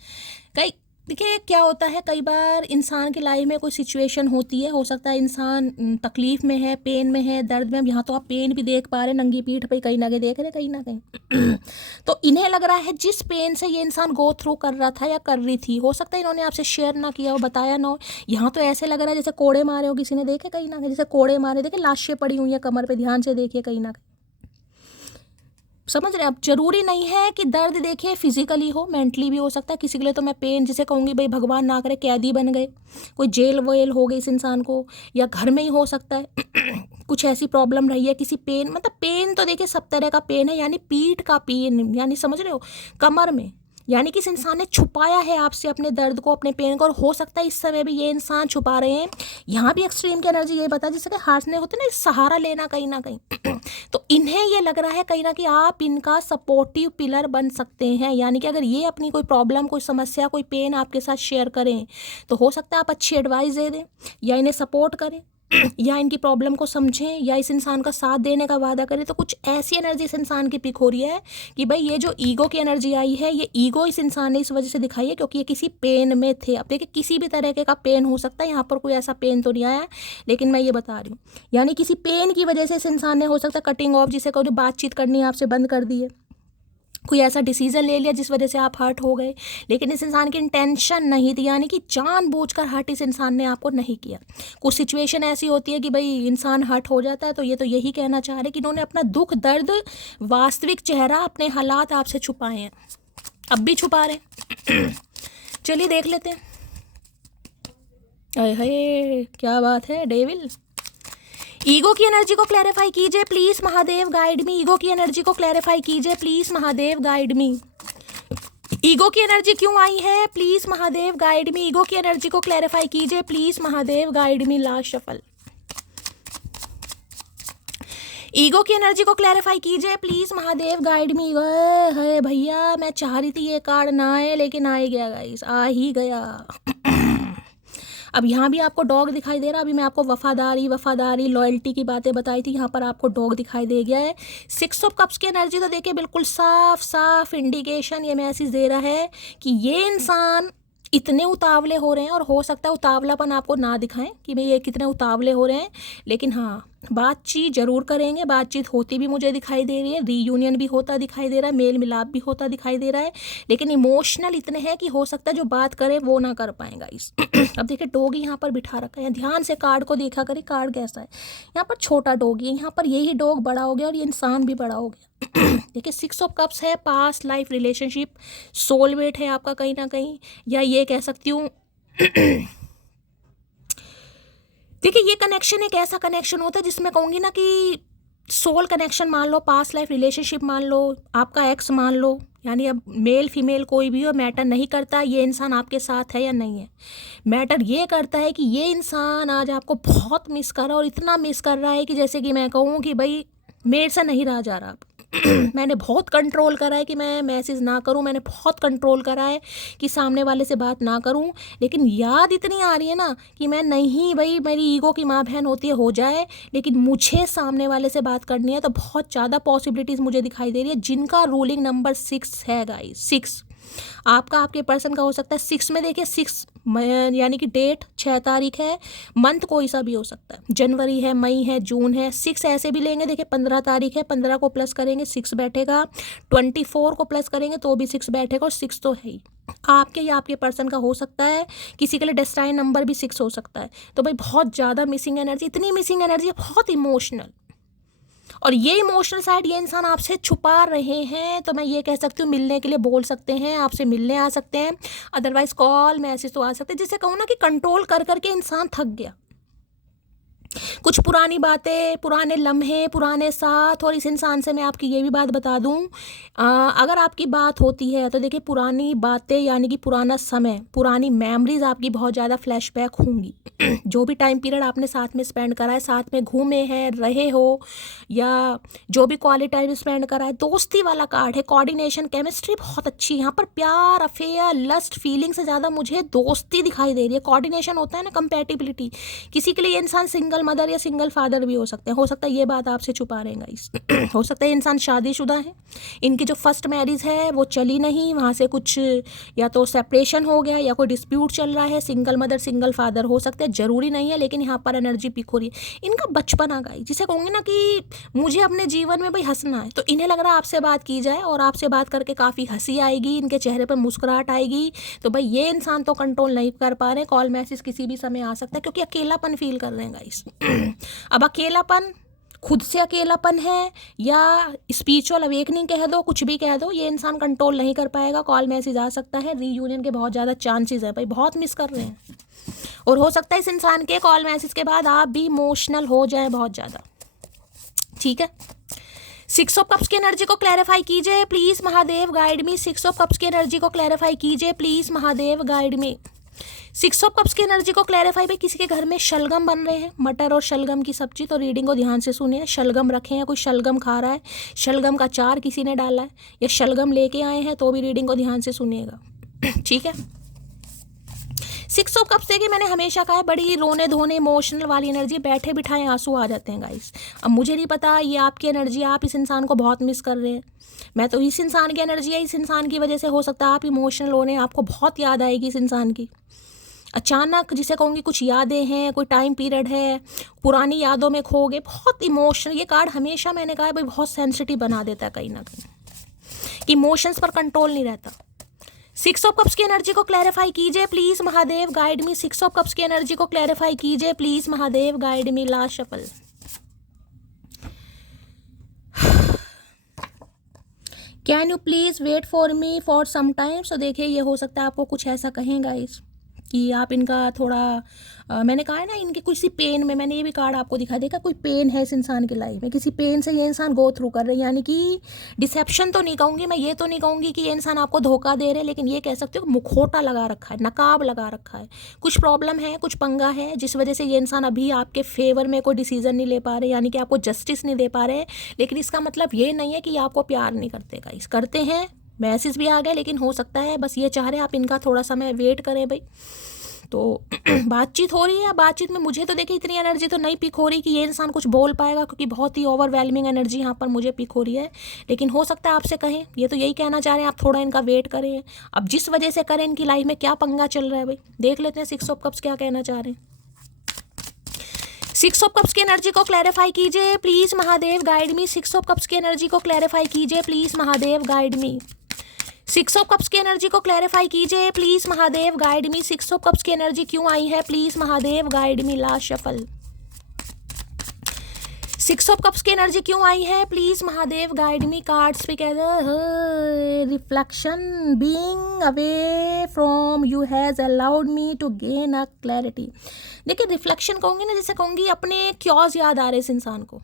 कई देखिए क्या होता है, कई बार इंसान की लाइफ में कोई सिचुएशन होती है, हो सकता है इंसान तकलीफ में है, पेन में है, दर्द में। यहाँ तो आप पेन भी देख पा रहे हैं, नंगी पीठ पे कहीं ना कहीं देख रहे हैं कहीं ना कहीं तो इन्हें लग रहा है जिस पेन से ये इंसान गो थ्रू कर रहा था या कर रही थी, हो सकता है इन्होंने आपसे शेयर ना किया हो, बताया ना हो। यहाँ तो ऐसे लग रहा है जैसे कोड़े मारे हो किसी ने, देखे कहीं ना कहीं, जैसे कोड़े मारे, देखे लाशें पड़ी हुई हैं कमर पे, ध्यान से देखिए कहीं ना कहीं, समझ रहे हैं। अब जरूरी नहीं है कि दर्द देखिए फिजिकली हो, मेंटली भी हो सकता है। किसी के लिए तो मैं पेन जिसे कहूँगी भाई भगवान ना करे कैदी बन गए, कोई जेल वेल हो गई इस इंसान को, या घर में ही हो सकता है कुछ ऐसी प्रॉब्लम रही है, किसी पेन, मतलब पेन तो देखिए सब तरह का पेन है, यानी पीठ का पेन, यानी समझ रहे हो, कमर में, यानी कि इस इंसान ने छुपाया है आपसे अपने दर्द को, अपने पेन को, और हो सकता है इस समय भी ये इंसान छुपा रहे हैं। यहाँ भी एक्सट्रीम की एनर्जी ये बता, जिससे कि हारने होते ना, सहारा लेना कहीं ना कहीं तो इन्हें ये लग रहा है कहीं ना कहीं आप इनका सपोर्टिव पिलर बन सकते हैं। यानी कि अगर ये अपनी कोई प्रॉब्लम, कोई समस्या, कोई पेन आपके साथ शेयर करें, तो हो सकता है आप अच्छी एडवाइस दे दें या इन्हें सपोर्ट करें या इनकी प्रॉब्लम को समझें या इस इंसान का साथ देने का वादा करें। तो कुछ ऐसी एनर्जी इस इंसान की पिक हो रही है कि भाई ये जो ईगो की एनर्जी आई है, ये ईगो इस इंसान ने इस वजह से दिखाई है क्योंकि ये किसी पेन में थे। अब देखिए किसी भी तरह का पेन हो सकता है, यहाँ पर कोई ऐसा पेन तो नहीं आया है, लेकिन मैं ये बता रही हूँ, यानी किसी पेन की वजह से इस इंसान ने, हो सकता है कटिंग ऑफ जिसे कहो, बातचीत करनी आपसे बंद कर दी है, कोई ऐसा डिसीजन ले लिया जिस वजह से आप हर्ट हो गए, लेकिन इस इंसान की इंटेंशन नहीं थी, यानी कि जानबूझकर हर्ट इस इंसान ने आपको नहीं किया। कुछ सिचुएशन ऐसी होती है कि भाई इंसान हर्ट हो जाता है, तो ये तो यही कहना चाह रहे कि इन्होंने अपना दुख, दर्द, वास्तविक चेहरा, अपने हालात आपसे छुपाए हैं, अब भी छुपा रहे चलिए देख लेते हैं। अरे क्या बात है डेविल। ईगो की एनर्जी को क्लैरिफाई कीजिए please Mahadev guide me. Ego की एनर्जी को क्लैरिफाई कीजिए please Mahadev guide me. Ego की एनर्जी क्यों आई है, please Mahadev guide me. Ego की एनर्जी को क्लैरिफाई कीजिए please Mahadev guide me. Last shuffle. Ego की एनर्जी को क्लैरिफाई कीजिए प्लीज महादेव गाइड मी। है भैया, मैं चाह रही थी ये कार्ड ना आए, लेकिन आ ही गया गाइस, आ ही गया। अब यहाँ भी आपको डॉग दिखाई दे रहा है। अभी मैं आपको वफादारी लॉयल्टी की बातें बताई थी, यहाँ पर आपको डॉग दिखाई दे गया है। 6 ऑफ कप्स की एनर्जी तो देखिए बिल्कुल साफ इंडिकेशन ये मैसेज दे रहा है कि ये इंसान इतने उतावले हो रहे हैं, और हो सकता है उतावलापन आपको ना दिखाएं कि भाई ये कितने उतावले हो रहे हैं, लेकिन हाँ बातचीत जरूर करेंगे। बातचीत होती भी मुझे दिखाई दे रही है, रीयूनियन भी होता दिखाई दे रहा है, मेल मिलाप भी होता दिखाई दे रहा है, लेकिन इमोशनल इतने हैं कि हो सकता है जो बात करें वो ना कर पाएगा इस अब देखिए डॉगी यहाँ पर बिठा रखा है, ध्यान से कार्ड को देखा करें, कार्ड कैसा है। यहाँ पर छोटा डॉगी है, यहाँ पर यही डॉग बड़ा हो गया और ये इंसान भी बड़ा हो गया। देखिए 6 ऑफ कप्स है, पास्ट लाइफ रिलेशनशिप, सोलमेट है आपका कहीं ना कहीं, या ये कह सकती हूँ देखिए ये कनेक्शन एक ऐसा कनेक्शन होता है जिसमें कहूँगी ना कि सोल कनेक्शन मान लो, पास्ट लाइफ रिलेशनशिप मान लो, आपका एक्स मान लो, यानी अब मेल फीमेल कोई भी हो, मैटर नहीं करता ये इंसान आपके साथ है या नहीं है। मैटर ये करता है कि ये इंसान आज आपको बहुत मिस कर रहा है, और इतना मिस कर रहा है कि जैसे कि मैं कहूँ कि भाई मेरे से नहीं रहा जा रहा अब। मैंने बहुत कंट्रोल करा है कि मैं मैसेज ना करूं, मैंने बहुत कंट्रोल करा है कि सामने वाले से बात ना करूं, लेकिन याद इतनी आ रही है ना कि मैं नहीं, भाई मेरी ईगो की माँ बहन होती है हो जाए, लेकिन मुझे सामने वाले से बात करनी है। तो बहुत ज़्यादा पॉसिबिलिटीज़ मुझे दिखाई दे रही है, जिनका रूलिंग नंबर 6 है गाइस। 6 आपका आपके पर्सन का हो सकता है। 6 में देखिए 6 यानी कि डेट 6 तारीख है, मंथ कोई सा भी हो सकता है, जनवरी है, मई है, जून है। 6 ऐसे भी लेंगे, देखिए 15 तारीख है, 15 को प्लस करेंगे 6 बैठेगा, 24 को प्लस करेंगे तो भी 6 बैठेगा, और 6 तो है ही आपके या आपके पर्सन का हो सकता है। किसी के लिए डेस्टाइन नंबर भी 6 हो सकता है। तो भाई बहुत ज़्यादा मिसिंग एनर्जी, इतनी मिसिंग एनर्जी है, बहुत इमोशनल, और ये इमोशनल साइड ये इंसान आपसे छुपा रहे हैं। तो मैं ये कह सकती हूँ मिलने के लिए बोल सकते हैं, आपसे मिलने आ सकते हैं, अदरवाइज कॉल मैसेज तो आ सकते हैं। जिसे कहूँ ना कि कंट्रोल कर करके इंसान थक गया। कुछ पुरानी बातें, पुराने लम्हे, पुराने साथ। और इस इंसान से मैं आपकी ये भी बात बता दूं, अगर आपकी बात होती है तो देखिए पुरानी बातें यानी कि पुराना समय, पुरानी मेमोरीज आपकी बहुत ज़्यादा फ्लैशबैक होंगी। जो भी टाइम पीरियड आपने साथ में स्पेंड करा है, साथ में घूमे हैं, रहे हो, या जो भी क्वालिटी टाइम स्पेंड करा है, दोस्ती वाला कार्ड है। कोऑर्डिनेशन, केमिस्ट्री बहुत अच्छी। यहाँ पर प्यार, अफेयर, लस्ट, फीलिंग से ज़्यादा मुझे दोस्ती दिखाई दे रही है। कोऑर्डिनेशन होता है ना, कंपैटिबिलिटी। किसी के लिए ये इंसान सिंगल मदर या सिंगल फादर भी हो सकते हैं, हो सकता है ये बात आपसे छुपा रहे गाइस। हो सकता है इंसान शादीशुदा है, इनकी जो फर्स्ट मैरिज है वो चली नहीं, वहाँ से कुछ या तो सेपरेशन हो गया या कोई डिस्प्यूट चल रहा है। सिंगल मदर सिंगल फादर हो सकते हैं, जरूरी नहीं है, लेकिन यहाँ पर एनर्जी पिक हो रही है। इनका बचपन आ गई, जिसे कहूँगी ना कि मुझे अपने जीवन में भाई हंसना है, तो इन्हें लग रहा है आपसे बात की जाए और आपसे बात करके काफ़ी हंसी आएगी, इनके चेहरे पर मुस्कुराहट आएगी। तो भाई ये इंसान तो कंट्रोल नहीं कर पा रहे, कॉल मैसेज किसी भी समय आ सकता है, क्योंकि अकेलापन फील कर रहे हैं गाइस। अब अकेलापन खुद से अकेलापन है या स्पिरिचुअल अवेकनिंग कह दो, कुछ भी कह दो, ये इंसान कंट्रोल नहीं कर पाएगा। कॉल मैसेज आ सकता है, रीयूनियन के बहुत ज़्यादा चांसेस है, भाई बहुत मिस कर रहे हैं। और हो सकता है इस इंसान के कॉल मैसेज के बाद आप भी इमोशनल हो जाए बहुत ज़्यादा। ठीक है, 6 ऑफ कप्स की एनर्जी को क्लैरिफाई कीजिए please Mahadev guide me. 6 of cups की एनर्जी को क्लैरिफाई कीजिए please Mahadev guide me. 6 of cups की एनर्जी को क्लैरिफाई। भाई किसी के घर में शलगम बन रहे हैं, मटर और शलगम की सब्जी, तो रीडिंग को ध्यान से सुनिए। शलगम रखे हैं, कोई शलगम खा रहा है, शलगम का चार किसी ने डाला है, या शलगम लेके आए हैं, तो भी रीडिंग को ध्यान से सुनिएगा। ठीक है, 6 ऑफ कप्स देखिए मैंने हमेशा कहा है बड़ी रोने धोने इमोशनल वाली एनर्जी, बैठे बिठाए आंसू आ जाते हैं गाइस। अब मुझे नहीं पता ये आपकी एनर्जी, आप इस इंसान को बहुत मिस कर रहे हैं। मैं तो इस इंसान की एनर्जी है, इस इंसान की वजह से हो सकता है आप इमोशनल हो रहे हैं, आपको बहुत याद आएगी इस इंसान की। अचानक जिसे कहूँगी कुछ यादें हैं, कोई टाइम पीरियड है, पुरानी यादों में खो गए, बहुत इमोशनल। ये कार्ड हमेशा मैंने कहा है भाई बहुत सेंसिटिव बना देता है कहीं ना कहीं, कि इमोशंस पर कंट्रोल नहीं रहता। 6 ऑफ कप्स की एनर्जी को क्लैरिफाई कीजिए please Mahadev guide me. 6 of cups की एनर्जी को क्लैरिफाई कीजिए please Mahadev guide me. Last shuffle. Can you please wait for me for some time. तो देखिए ये हो सकता है आपको कुछ ऐसा कहें गाइस कि आप इनका थोड़ा मैंने कहा है ना, इनके किसी पेन में, मैंने ये भी कार्ड आपको दिखा देखा, कोई पेन है इस इंसान की लाइफ में, किसी पेन से ये इंसान गो थ्रू कर रहे हैं। यानी कि डिसेप्शन तो नहीं कहूँगी मैं, ये तो नहीं कहूँगी कि ये इंसान आपको धोखा दे रहे हैं, लेकिन ये कह सकते हो मुखौटा लगा रखा है, नकाब लगा रखा है, कुछ प्रॉब्लम है, कुछ पंगा है, जिस वजह से ये इंसान अभी आपके फेवर में कोई डिसीजन नहीं ले पा रहे, यानी कि आपको जस्टिस नहीं दे पा रहे। लेकिन इसका मतलब ये नहीं है कि ये आपको प्यार नहीं करते, गाइस करते हैं, मैसेज भी आ गया, लेकिन हो सकता है बस ये चाह रहे हैं आप इनका थोड़ा समय वेट करें भाई। तो बातचीत हो रही है, बातचीत में मुझे तो देखिए इतनी एनर्जी तो नहीं पिक हो रही कि ये इंसान कुछ बोल पाएगा, क्योंकि बहुत ही ओवरवेलमिंग एनर्जी यहाँ पर मुझे पिक हो रही है। लेकिन हो सकता है आपसे कहें, ये तो यही कहना चाह रहे हैं आप थोड़ा इनका वेट करें। अब जिस वजह से करें, इनकी लाइफ में क्या पंगा चल रहा है भाई, देख लेते हैं 6 ऑफ कप्स क्या कहना चाह रहे हैं। 6 ऑफ कप्स की एनर्जी को क्लैरिफाई कीजिए please Mahadev, guide me. 6 of cups की एनर्जी को क्लैरिफाई कीजिए please Mahadev, guide me. 6 of cups की एनर्जी को क्लैरिफाई कीजिए please Mahadev, guide me. 6 of cups की एनर्जी क्यों आई है please Mahadev, guide me. Last shuffle. 6 of cups की एनर्जी क्यों आई है please Mahadev, guide me. Cards पे कहते हैं reflection being away from you has allowed me to gain a clarity. देखिए रिफ्लेक्शन कहूँगी ना, जैसे कहूँगी अपने क्योज याद आ रहे इस इंसान को,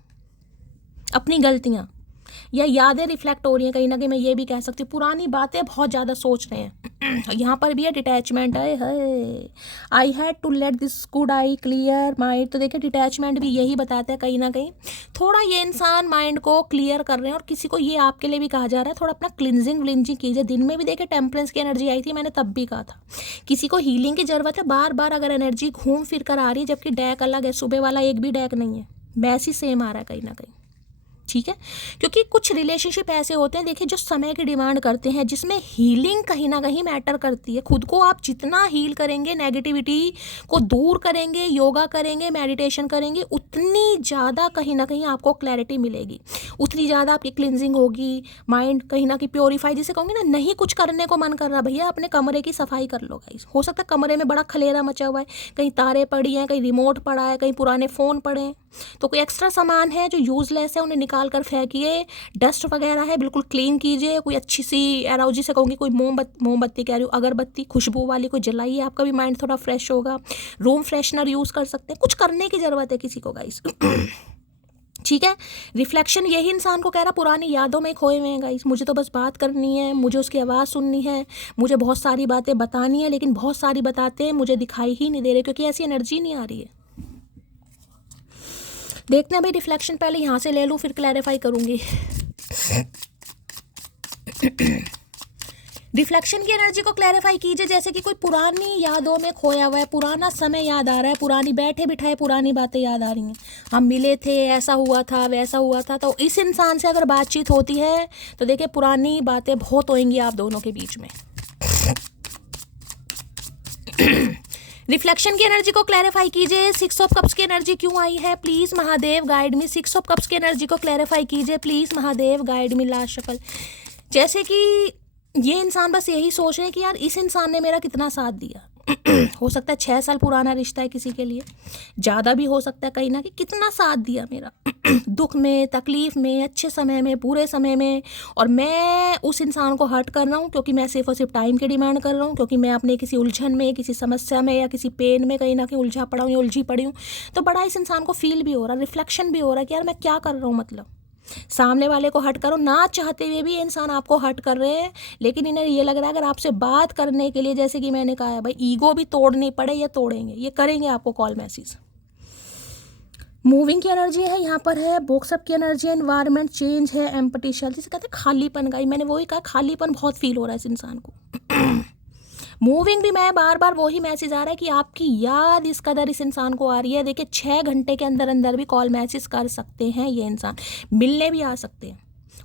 अपनी गलतियाँ या यादें रिफ्लेक्ट हो रही हैं कहीं ना कहीं। मैं ये भी कह सकती हूँ पुरानी बातें बहुत ज़्यादा सोच रहे हैं। यहाँ पर भी है डिटैचमेंट है, I had to let this good I clear mind. तो देखिए डिटैचमेंट भी यही बताता है कहीं ना कहीं, थोड़ा ये इंसान माइंड को क्लियर कर रहे हैं। और किसी को ये आपके लिए भी कहा जा रहा है थोड़ा अपना क्लिनजिंग विलिंजिंग कीजिए। दिन में भी देखिए टेम्परेंस की एनर्जी आई थी, मैंने तब भी कहा था किसी को हीलिंग की ज़रूरत है। बार बार अगर एनर्जी घूम फिर कर आ रही है, जबकि डैक अलग है, सुबह वाला एक भी डैक नहीं है, मैसी सेम आ रहा है कहीं ना कहीं, ठीक है। क्योंकि कुछ रिलेशनशिप ऐसे होते हैं देखिए जो समय की डिमांड करते हैं, जिसमें हीलिंग कहीं ना कहीं मैटर करती है। खुद को आप जितना हील करेंगे, नेगेटिविटी को दूर करेंगे, योगा करेंगे, मेडिटेशन करेंगे, उतनी ज़्यादा कहीं ना कहीं आपको क्लैरिटी मिलेगी, उतनी ज़्यादा आपकी क्लिनजिंग होगी, माइंड कहीं ना कहीं प्योरीफाई। जिसे कहूँगी ना, नहीं कुछ करने को मन कर रहा भैया, अपने कमरे की सफाई कर लो गाइस। हो सकता है कमरे में बड़ा खलेरा मचा हुआ है, कहीं तारे पड़ी हैं, कहीं रिमोट पड़ा है, कहीं पुराने फ़ोन पड़े हैं, तो कोई एक्स्ट्रा सामान है जो यूज़लेस है उन्हें निकाल कर फेंकिए। डस्ट वगैरह है बिल्कुल क्लीन कीजिए। कोई अच्छी सी एरोजी से कहूँगी, कोई मोमबत्ती कह रही हूँ, अगरबत्ती खुशबू वाली कोई जलाइए, आपका भी माइंड थोड़ा फ्रेश होगा। रूम फ्रेशनर यूज़ कर सकते हैं, कुछ करने की ज़रूरत है किसी को गाइस। ठीक है। रिफ्लेक्शन यही इंसान को कह रहा पुरानी यादों में खोए हुए हैं गाइस, मुझे तो बस बात करनी है, मुझे उसकी आवाज़ सुननी है, मुझे बहुत सारी बातें बतानी है, लेकिन बहुत सारी बताते हैं मुझे दिखाई ही नहीं दे रहे, क्योंकि ऐसी एनर्जी नहीं आ रही है। देखते हैं भाई रिफ्लेक्शन, पहले यहाँ से ले लूँ फिर क्लैरिफाई करूँगी। रिफ्लेक्शन की एनर्जी को क्लैरिफाई कीजिए, जैसे कि कोई पुरानी यादों में खोया हुआ है, पुराना समय याद आ रहा है, पुरानी बैठे बिठाए पुरानी बातें याद आ रही हैं। हम मिले थे, ऐसा हुआ था, वैसा हुआ था। तो इस इंसान से अगर बातचीत होती है तो देखिए पुरानी बातें बहुत होंगी आप दोनों के बीच में। रिफ्लेक्शन की एनर्जी को क्लैरिफाई कीजिए। 6 ऑफ कप्स की एनर्जी क्यों आई है please Mahadev, guide me. 6 of cups की एनर्जी को क्लैरिफाई कीजिए please Mahadev, guide me. Last shuffle. जैसे कि ये इंसान बस यही सोच रहे हैं कि यार इस इंसान ने मेरा कितना साथ दिया। हो सकता है 6 साल पुराना रिश्ता है किसी के लिए, ज़्यादा भी हो सकता है कहीं ना कि कितना साथ दिया मेरा दुख में, तकलीफ़ में, अच्छे समय में, बुरे समय में। और मैं उस इंसान को हर्ट कर रहा हूँ क्योंकि मैं सिर्फ और सिर्फ टाइम की डिमांड कर रहा हूँ, क्योंकि मैं अपने किसी उलझन में, किसी समस्या में या किसी पेन में कहीं ना कहीं उलझा पड़ा हूँ या उलझी पड़ी हूँ। तो बड़ा इस इंसान को फील भी हो रहा है, रिफ्लेक्शन भी हो रहा है कि यार मैं क्या कर रहा हूँ, मतलब सामने वाले को हर्ट करो ना चाहते हुए भी इंसान आपको हर्ट कर रहे हैं। लेकिन इन्हें ये लग रहा है अगर आपसे बात करने के लिए, जैसे कि मैंने कहा है भाई, ईगो भी तोड़नी पड़े, ये तोड़ेंगे, ये करेंगे आपको कॉल मैसेज। मूविंग की एनर्जी है यहाँ पर, है बॉक्सअप की एनर्जी है, एनवायरनमेंट चेंज है, एम्प्टी शेल, जिसे कहते हैं खालीपन। गाई मैंने वही कहा, खालीपन बहुत फील हो रहा है इस इंसान को। मूविंग भी मैं बार बार वही मैसेज आ रहा है कि आपकी याद इस कदर इस इंसान को आ रही है। देखिए 6 घंटे के अंदर अंदर भी कॉल मैसेज कर सकते हैं ये इंसान, मिलने भी आ सकते हैं,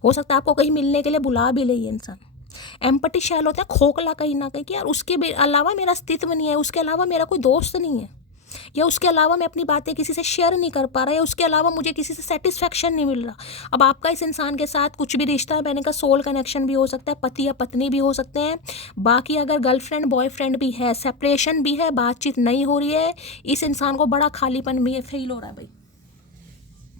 हो सकता है आपको कहीं मिलने के लिए बुला भी ले ये इंसान। एम्पटी शैल होता है खोखला कहीं ना कहीं कि यार उसके अलावा मेरा अस्तित्व नहीं है, उसके अलावा मेरा कोई दोस्त नहीं है, या उसके अलावा मैं अपनी बातें किसी से शेयर नहीं कर पा रहा, या उसके अलावा मुझे किसी से सेटिस्फेक्शन नहीं मिल रहा। अब आपका इस इंसान के साथ कुछ भी रिश्ता है, मैंने कहा सोल कनेक्शन भी हो सकता है, पति या पत्नी भी हो सकते हैं, बाकी अगर गर्लफ्रेंड बॉयफ्रेंड भी है, सेपरेशन भी है, बातचीत नहीं हो रही है, इस इंसान को बड़ा खालीपन में फील हो रहा है भाई।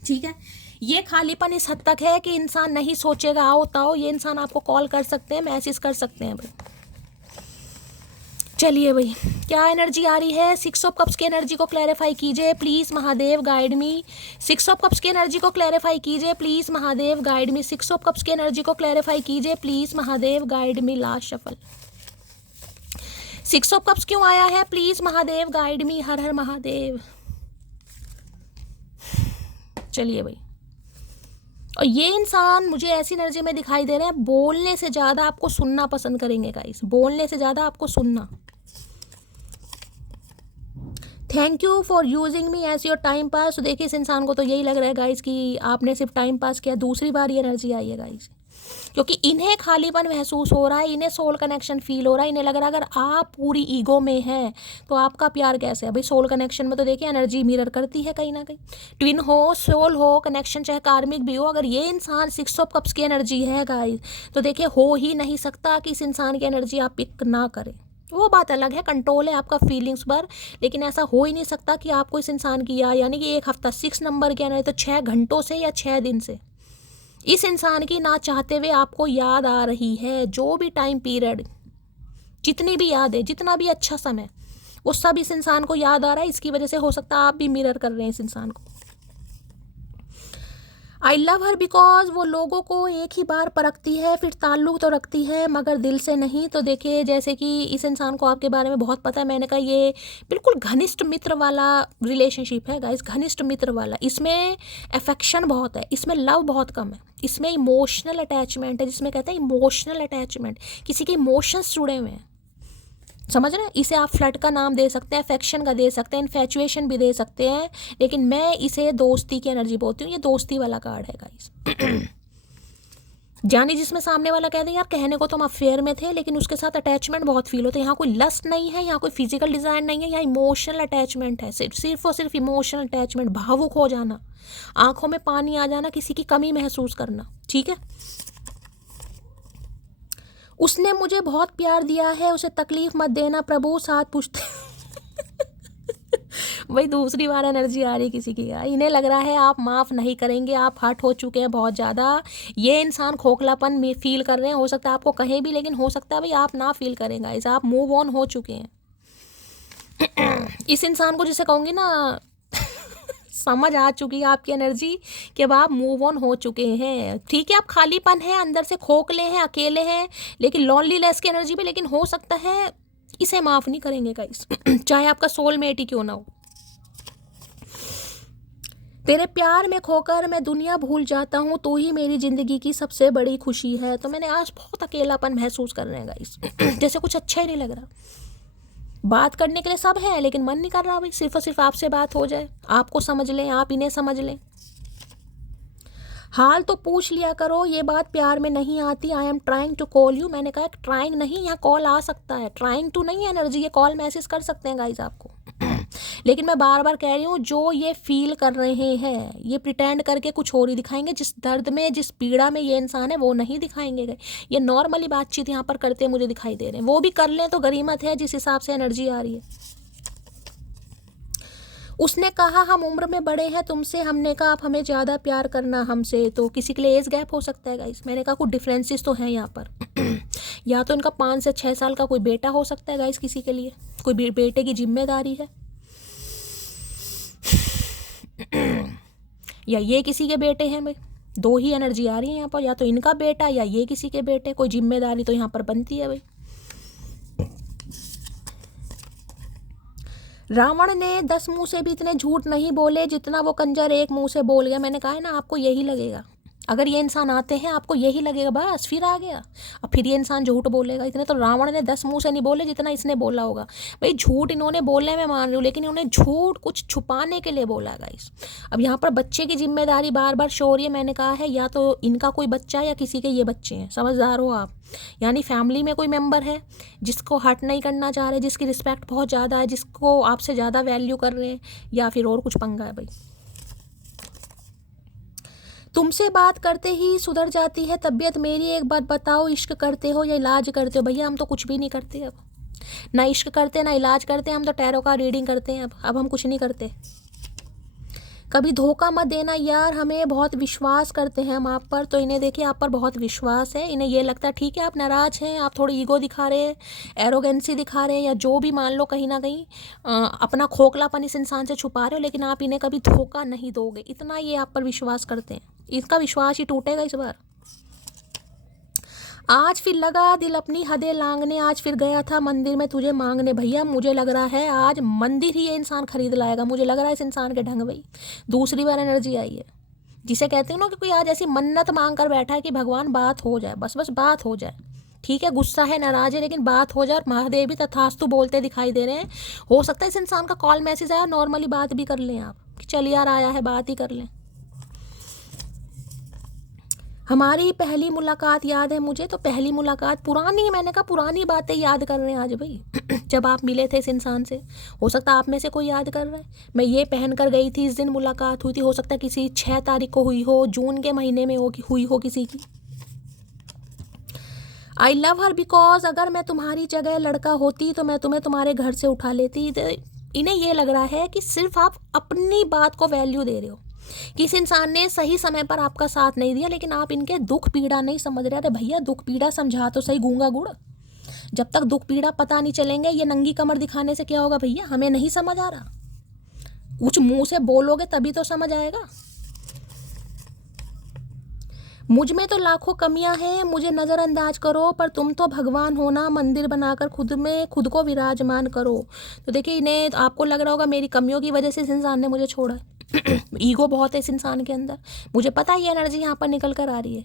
ठीक है, ये खालीपन इस हद तक है कि इंसान नहीं सोचेगा आओ ताओ, ये इंसान आपको कॉल कर सकते हैं, मैसेज कर सकते हैं भाई। चलिए भाई, क्या एनर्जी आ रही है? 6 ऑफ कप्स की एनर्जी को क्लैरिफाई कीजिए please Mahadev, guide me. 6 of cups की एनर्जी को क्लैरिफाई कीजिए please Mahadev, guide me. 6 of cups की एनर्जी को क्लैरिफाई कीजिए please Mahadev, guide me. Last shuffle. 6 of cups क्यों आया है? Please Mahadev, guide me. हर हर महादेव। चलिए भाई, और ये इंसान मुझे ऐसी एनर्जी में दिखाई दे रहे हैं, बोलने से ज़्यादा आपको सुनना पसंद करेंगे गाइस, बोलने से ज़्यादा आपको सुनना। Thank you for using me as your time pass. तो देखिए, इस इंसान को तो यही लग रहा है गाइस कि आपने सिर्फ टाइम पास किया। दूसरी बार ये एनर्जी आई है गाइस, क्योंकि इन्हें खालीपन महसूस हो रहा है, इन्हें सोल कनेक्शन फील हो रहा है। इन्हें लग रहा है अगर आप पूरी ईगो में हैं तो आपका प्यार कैसे है भाई। सोल कनेक्शन में तो देखिए एनर्जी मिरर करती है कहीं ना कहीं, ट्विन हो, सोल हो, कनेक्शन चाहे कार्मिक भी हो। अगर ये इंसान 6 ऑफ कप्स की एनर्जी है गाइस, तो देखिए हो ही नहीं सकता कि इस इंसान की एनर्जी आप पिक ना करें। वो बात अलग है, कंट्रोल है आपका फीलिंग्स पर, लेकिन ऐसा हो ही नहीं सकता कि आपको इस इंसान की यानी कि एक हफ्ता 6 नंबर की एनर्जी, तो 6 घंटों से या 6 दिन से इस इंसान की ना चाहते हुए आपको याद आ रही है। जो भी टाइम पीरियड, जितनी भी याद है, जितना भी अच्छा समय, वो सब इस इंसान को याद आ रहा है। इसकी वजह से हो सकता है आप भी मिरर कर रहे हैं इस इंसान को। आई लव हर बिकॉज वो लोगों को एक ही बार परखती है, फिर ताल्लुक तो रखती है मगर दिल से नहीं। तो देखिए, जैसे कि इस इंसान को आपके बारे में बहुत पता है, मैंने कहा ये बिल्कुल घनिष्ठ मित्र वाला रिलेशनशिप है गाइस, घनिष्ठ मित्र वाला। इसमें अफेक्शन बहुत है, इसमें लव बहुत कम है, इसमें इमोशनल अटैचमेंट है, जिसमें कहते हैं इमोशनल अटैचमेंट, किसी के इमोशंस जुड़े हुए हैं। समझ रहे हैं? इसे आप फ्लर्ट का नाम दे सकते हैं, अफेक्शन का दे सकते हैं, इन्फैचुएशन भी दे सकते हैं, लेकिन मैं इसे दोस्ती की एनर्जी बोलती हूँ। ये दोस्ती वाला कार्ड है गाइस। जानी जिसमें सामने वाला कहते हैं यार कहने को तो हम अफेयर में थे, लेकिन उसके साथ अटैचमेंट बहुत फील होता है। यहाँ कोई लस्ट नहीं है, यहाँ कोई फिजिकल डिज़ायर नहीं है, यहाँ इमोशनल अटैचमेंट है, सिर्फ और सिर्फ इमोशनल अटैचमेंट। भावुक हो जाना, आंखों में पानी आ जाना, किसी की कमी महसूस करना। ठीक है, उसने मुझे बहुत प्यार दिया है, उसे तकलीफ मत देना प्रभु। साथ पूछते भाई, दूसरी बार एनर्जी आ रही किसी की। इन्हें लग रहा है आप माफ़ नहीं करेंगे, आप हर्ट हो चुके हैं बहुत ज़्यादा। ये इंसान खोखलापन में फील कर रहे हैं, हो सकता है आपको कहें भी, लेकिन हो सकता है भाई आप ना फील करेंगे इस, आप मूव ऑन हो चुके हैं। इस इंसान को जिसे कहूँगी ना समझ आ चुकी है आपकी एनर्जी कि अब आप मूव ऑन हो चुके हैं। ठीक है, आप खालीपन है, अंदर से खोखले हैं, अकेले हैं, लेकिन लॉनलीनेस की एनर्जी पे, लेकिन हो सकता है इसे माफ़ नहीं करेंगे गाइस। चाहे आपका सोलमेट ही क्यों ना हो। तेरे प्यार में खोकर मैं दुनिया भूल जाता हूँ, तू ही मेरी ज़िंदगी की सबसे बड़ी खुशी है। तो मैंने आज बहुत अकेलापन महसूस कर रहे हैं गाइस। जैसे कुछ अच्छा ही नहीं लग रहा। बात करने के लिए सब है, लेकिन मन नहीं कर रहा भाई, सिर्फ और सिर्फ आपसे बात हो जाए, आपको समझ लें, आप इन्हें समझ लें। हाल तो पूछ लिया करो, ये बात प्यार में नहीं आती। I am trying to call you. मैंने कहा ट्राइंग नहीं, यहाँ कॉल आ सकता है, ट्राइंग टू नहीं एनर्जी, ये कॉल मैसेज कर सकते हैं गाइज आपको। लेकिन मैं बार बार कह रही हूँ, जो ये फील कर रहे हैं, ये प्रिटेंड करके कुछ और ही दिखाएंगे। जिस दर्द में, जिस पीड़ा में ये इंसान है, वो नहीं दिखाएंगे। ये नॉर्मली बातचीत यहाँ पर करते मुझे दिखाई दे रहे हैं। वो भी कर लें तो गरीमत है, जिस हिसाब से एनर्जी आ रही है। उसने कहा हम उम्र में बड़े हैं तुमसे, हमने कहा आप हमें ज़्यादा प्यार करना हमसे। तो किसी के लिए एज गैप हो सकता है गाइस। मैंने कहा कुछ डिफरेंसेस तो हैं यहाँ पर। या तो इनका 5 से 6 साल का कोई बेटा हो सकता है गाइस, किसी के लिए कोई बेटे की जिम्मेदारी है। या ये किसी के बेटे हैं भाई, 2 ही एनर्जी आ रही है यहाँ पर, या तो इनका बेटा या ये किसी के बेटे। कोई जिम्मेदारी तो यहाँ पर बनती है भाई। रावण ने 10 मुंह से भी इतने झूठ नहीं बोले जितना वो कंजर एक मुंह से बोल गया। मैंने कहा है ना, आपको यही लगेगा, अगर ये इंसान आते हैं आपको यही लगेगा बस फिर आ गया, अब फिर ये इंसान झूठ बोलेगा। इतने तो रावण ने 10 मुंह से नहीं बोले जितना इसने बोला होगा। भाई झूठ इन्होंने बोले मैं मान रही हूँ, लेकिन इन्होंने झूठ कुछ छुपाने के लिए बोला गाइस। अब यहाँ पर बच्चे की जिम्मेदारी बार बार शो हो रही है। मैंने कहा है या तो इनका कोई बच्चा या किसी के ये बच्चे हैं, समझदार हो आप। यानी फैमिली में कोई मेंबर है जिसको हर्ट नहीं करना चाह रहे, जिसकी रिस्पेक्ट बहुत ज़्यादा है, जिसको आपसे ज़्यादा वैल्यू कर रहे हैं, या फिर और कुछ पंगा है भाई। तुमसे बात करते ही सुधर जाती है तबीयत मेरी। एक बात बताओ, इश्क करते हो या इलाज करते हो? भैया हम तो कुछ भी नहीं करते, अब ना इश्क करते ना इलाज करते, हम तो टैरो का रीडिंग करते हैं। अब हम कुछ नहीं करते। कभी धोखा मत देना यार, हमें बहुत विश्वास करते हैं हम आप पर, तो इन्हें देखिए आप पर बहुत विश्वास है, इन्हें ये लगता है ठीक है आप नाराज़ हैं, आप थोड़ी ईगो दिखा रहे हैं, एरोगेंसी दिखा रहे हैं, या जो भी मान लो कहीं ना कहीं अपना खोखलापन इस इंसान से छुपा रहे हो, लेकिन आप इन्हें कभी धोखा नहीं दोगे, इतना ये आप पर विश्वास करते हैं। इसका विश्वास ही टूटेगा इस बार। आज फिर लगा दिल अपनी हदें लांघने, आज फिर गया था मंदिर में तुझे मांगने। भैया मुझे लग रहा है आज मंदिर ही ये इंसान खरीद लाएगा, मुझे लग रहा है इस इंसान के ढंग भाई। दूसरी बार एनर्जी आई है, जिसे कहते हो ना कि कोई आज ऐसी मन्नत मांग कर बैठा है कि भगवान बात हो जाए, बस बस बात हो जाए। ठीक है गुस्सा है नाराज है, लेकिन बात हो जाए, और महादेव भी तथास्तु बोलते दिखाई दे रहे हैं। हो सकता है इस इंसान का कॉल मैसेज आया, नॉर्मली बात भी कर लें आप कि चल यार आया है बात ही कर लें। हमारी पहली मुलाकात याद है मुझे, तो पहली मुलाकात पुरानी, मैंने कहा पुरानी बातें याद कर रहे हैं आज भाई जब आप मिले थे इस इंसान से। हो सकता है आप में से कोई याद कर रहा है। मैं ये पहन कर गई थी, इस दिन मुलाकात हुई थी, हो सकता है किसी 6 तारीख को हुई हो, जून के महीने में हुई हो किसी की। आई लव हर बिकॉज अगर मैं तुम्हारी जगह लड़का होती तो मैं तुम्हें तुम्हारे घर से उठा लेती। इन्हें ये लग रहा है कि सिर्फ आप अपनी बात को वैल्यू दे रहे हो, कि इस इंसान ने सही समय पर आपका साथ नहीं दिया, लेकिन आप इनके दुख पीड़ा नहीं समझ रहे। अरे भैया दुख पीड़ा समझा तो सही गूंगा गुड़, जब तक दुख पीड़ा पता नहीं चलेंगे ये नंगी कमर दिखाने से क्या होगा भैया। हमें नहीं समझ आ रहा, कुछ मुंह से बोलोगे तभी तो समझ आएगा। मुझ में तो लाखों कमियां हैं, मुझे नज़रअंदाज करो, पर तुम तो भगवान हो ना, मंदिर बनाकर खुद में खुद को विराजमान करो। तो देखिए इन्हें आपको लग रहा होगा मेरी कमियों की वजह से इस इंसान ने मुझे छोड़ा ईगो बहुत है इस इंसान के अंदर, मुझे पता है ये एनर्जी यहाँ पर निकल कर आ रही है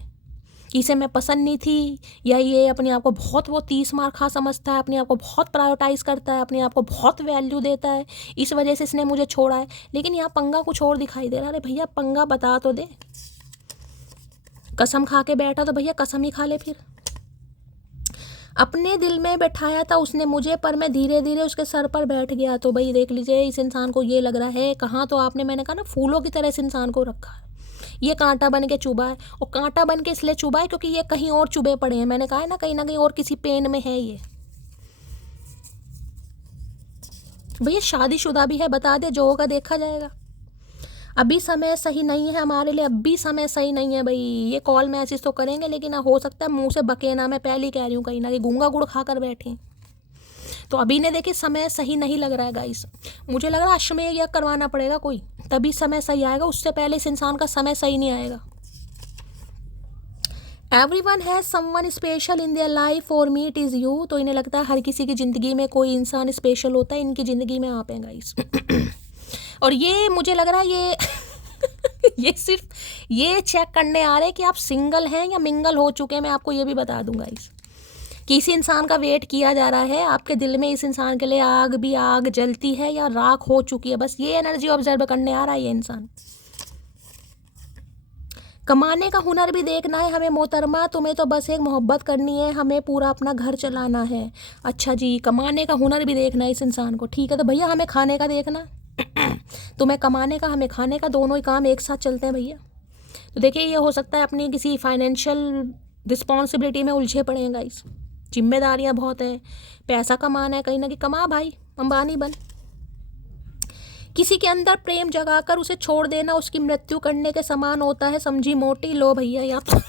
कि इसे मैं पसंद नहीं थी, या ये अपने आप को बहुत वो 30 मार खा समझता है, अपने आप को बहुत प्रायोरिटाइज करता है, अपने आप को बहुत वैल्यू देता है, इस वजह से इसने मुझे छोड़ा है। लेकिन यहाँ पंगा कुछ और दिखाई दे रहा है। अरे भैया पंगा बता तो दे, कसम खा के बैठा तो भैया कसम ही खा ले। फिर अपने दिल में बैठाया था उसने मुझे, पर मैं धीरे धीरे उसके सर पर बैठ गया। तो भाई देख लीजिए इस इंसान को ये लग रहा है, कहाँ तो आपने, मैंने कहा ना फूलों की तरह इस इंसान को रखा है, ये कांटा बन के चुभा है। और कांटा बन के इसलिए चुभा है क्योंकि ये कहीं और चुभे पड़े हैं, मैंने कहा है ना कहीं और किसी पेन में है ये। भैया शादीशुदा भी है, बता दे जो होगा देखा जाएगा। अभी समय सही नहीं है हमारे लिए, अभी समय सही नहीं है भाई। ये कॉल मैसेज तो करेंगे, लेकिन हो सकता है मुंह से बके ना, मैं पहले ही कह रही हूँ कहीं ना कि गूंगा गुड़ खा कर बैठे। तो अभी ने देखिए समय सही नहीं लग रहा है गाइस, मुझे लग रहा है अश्वमेध यज्ञ करवाना पड़ेगा कोई, तभी समय सही आएगा, उससे पहले इस इंसान का समय सही नहीं आएगा। Everyone has someone special in their life, for me it is you. तो इन्हें लगता है हर किसी की ज़िंदगी में कोई इंसान स्पेशल होता है, इनकी ज़िंदगी में आप हैं गाइस और ये मुझे लग रहा है ये ये सिर्फ ये चेक करने आ रहे हैं कि आप सिंगल हैं या मिंगल हो चुके हैं। मैं आपको ये भी बता दूंगा इस कि इसी इंसान का वेट किया जा रहा है, आपके दिल में इस इंसान के लिए आग भी आग जलती है या राख हो चुकी है, बस ये एनर्जी ऑब्जर्व करने आ रहा है ये इंसान। कमाने का हुनर भी देखना है हमें मोहतरमा, तुम्हें तो बस एक मोहब्बत करनी है, हमें पूरा अपना घर चलाना है। अच्छा जी, कमाने का हुनर भी देखना है इस इंसान को, ठीक है। तो भैया हमें खाने का देखना तुम्हें कमाने का हमें खाने का, दोनों ही काम एक साथ चलते हैं भैया। तो देखिए ये हो सकता है अपनी किसी फाइनेंशियल रिस्पॉन्सिबिलिटी में उलझे पड़े हैं गाइस, जिम्मेदारियां बहुत हैं, पैसा कमाना है, कहीं ना कहीं कमा भाई, अंबानी बन। किसी के अंदर प्रेम जगाकर उसे छोड़ देना उसकी मृत्यु करने के समान होता है, समझी मोटी। लो भैया यहाँ तो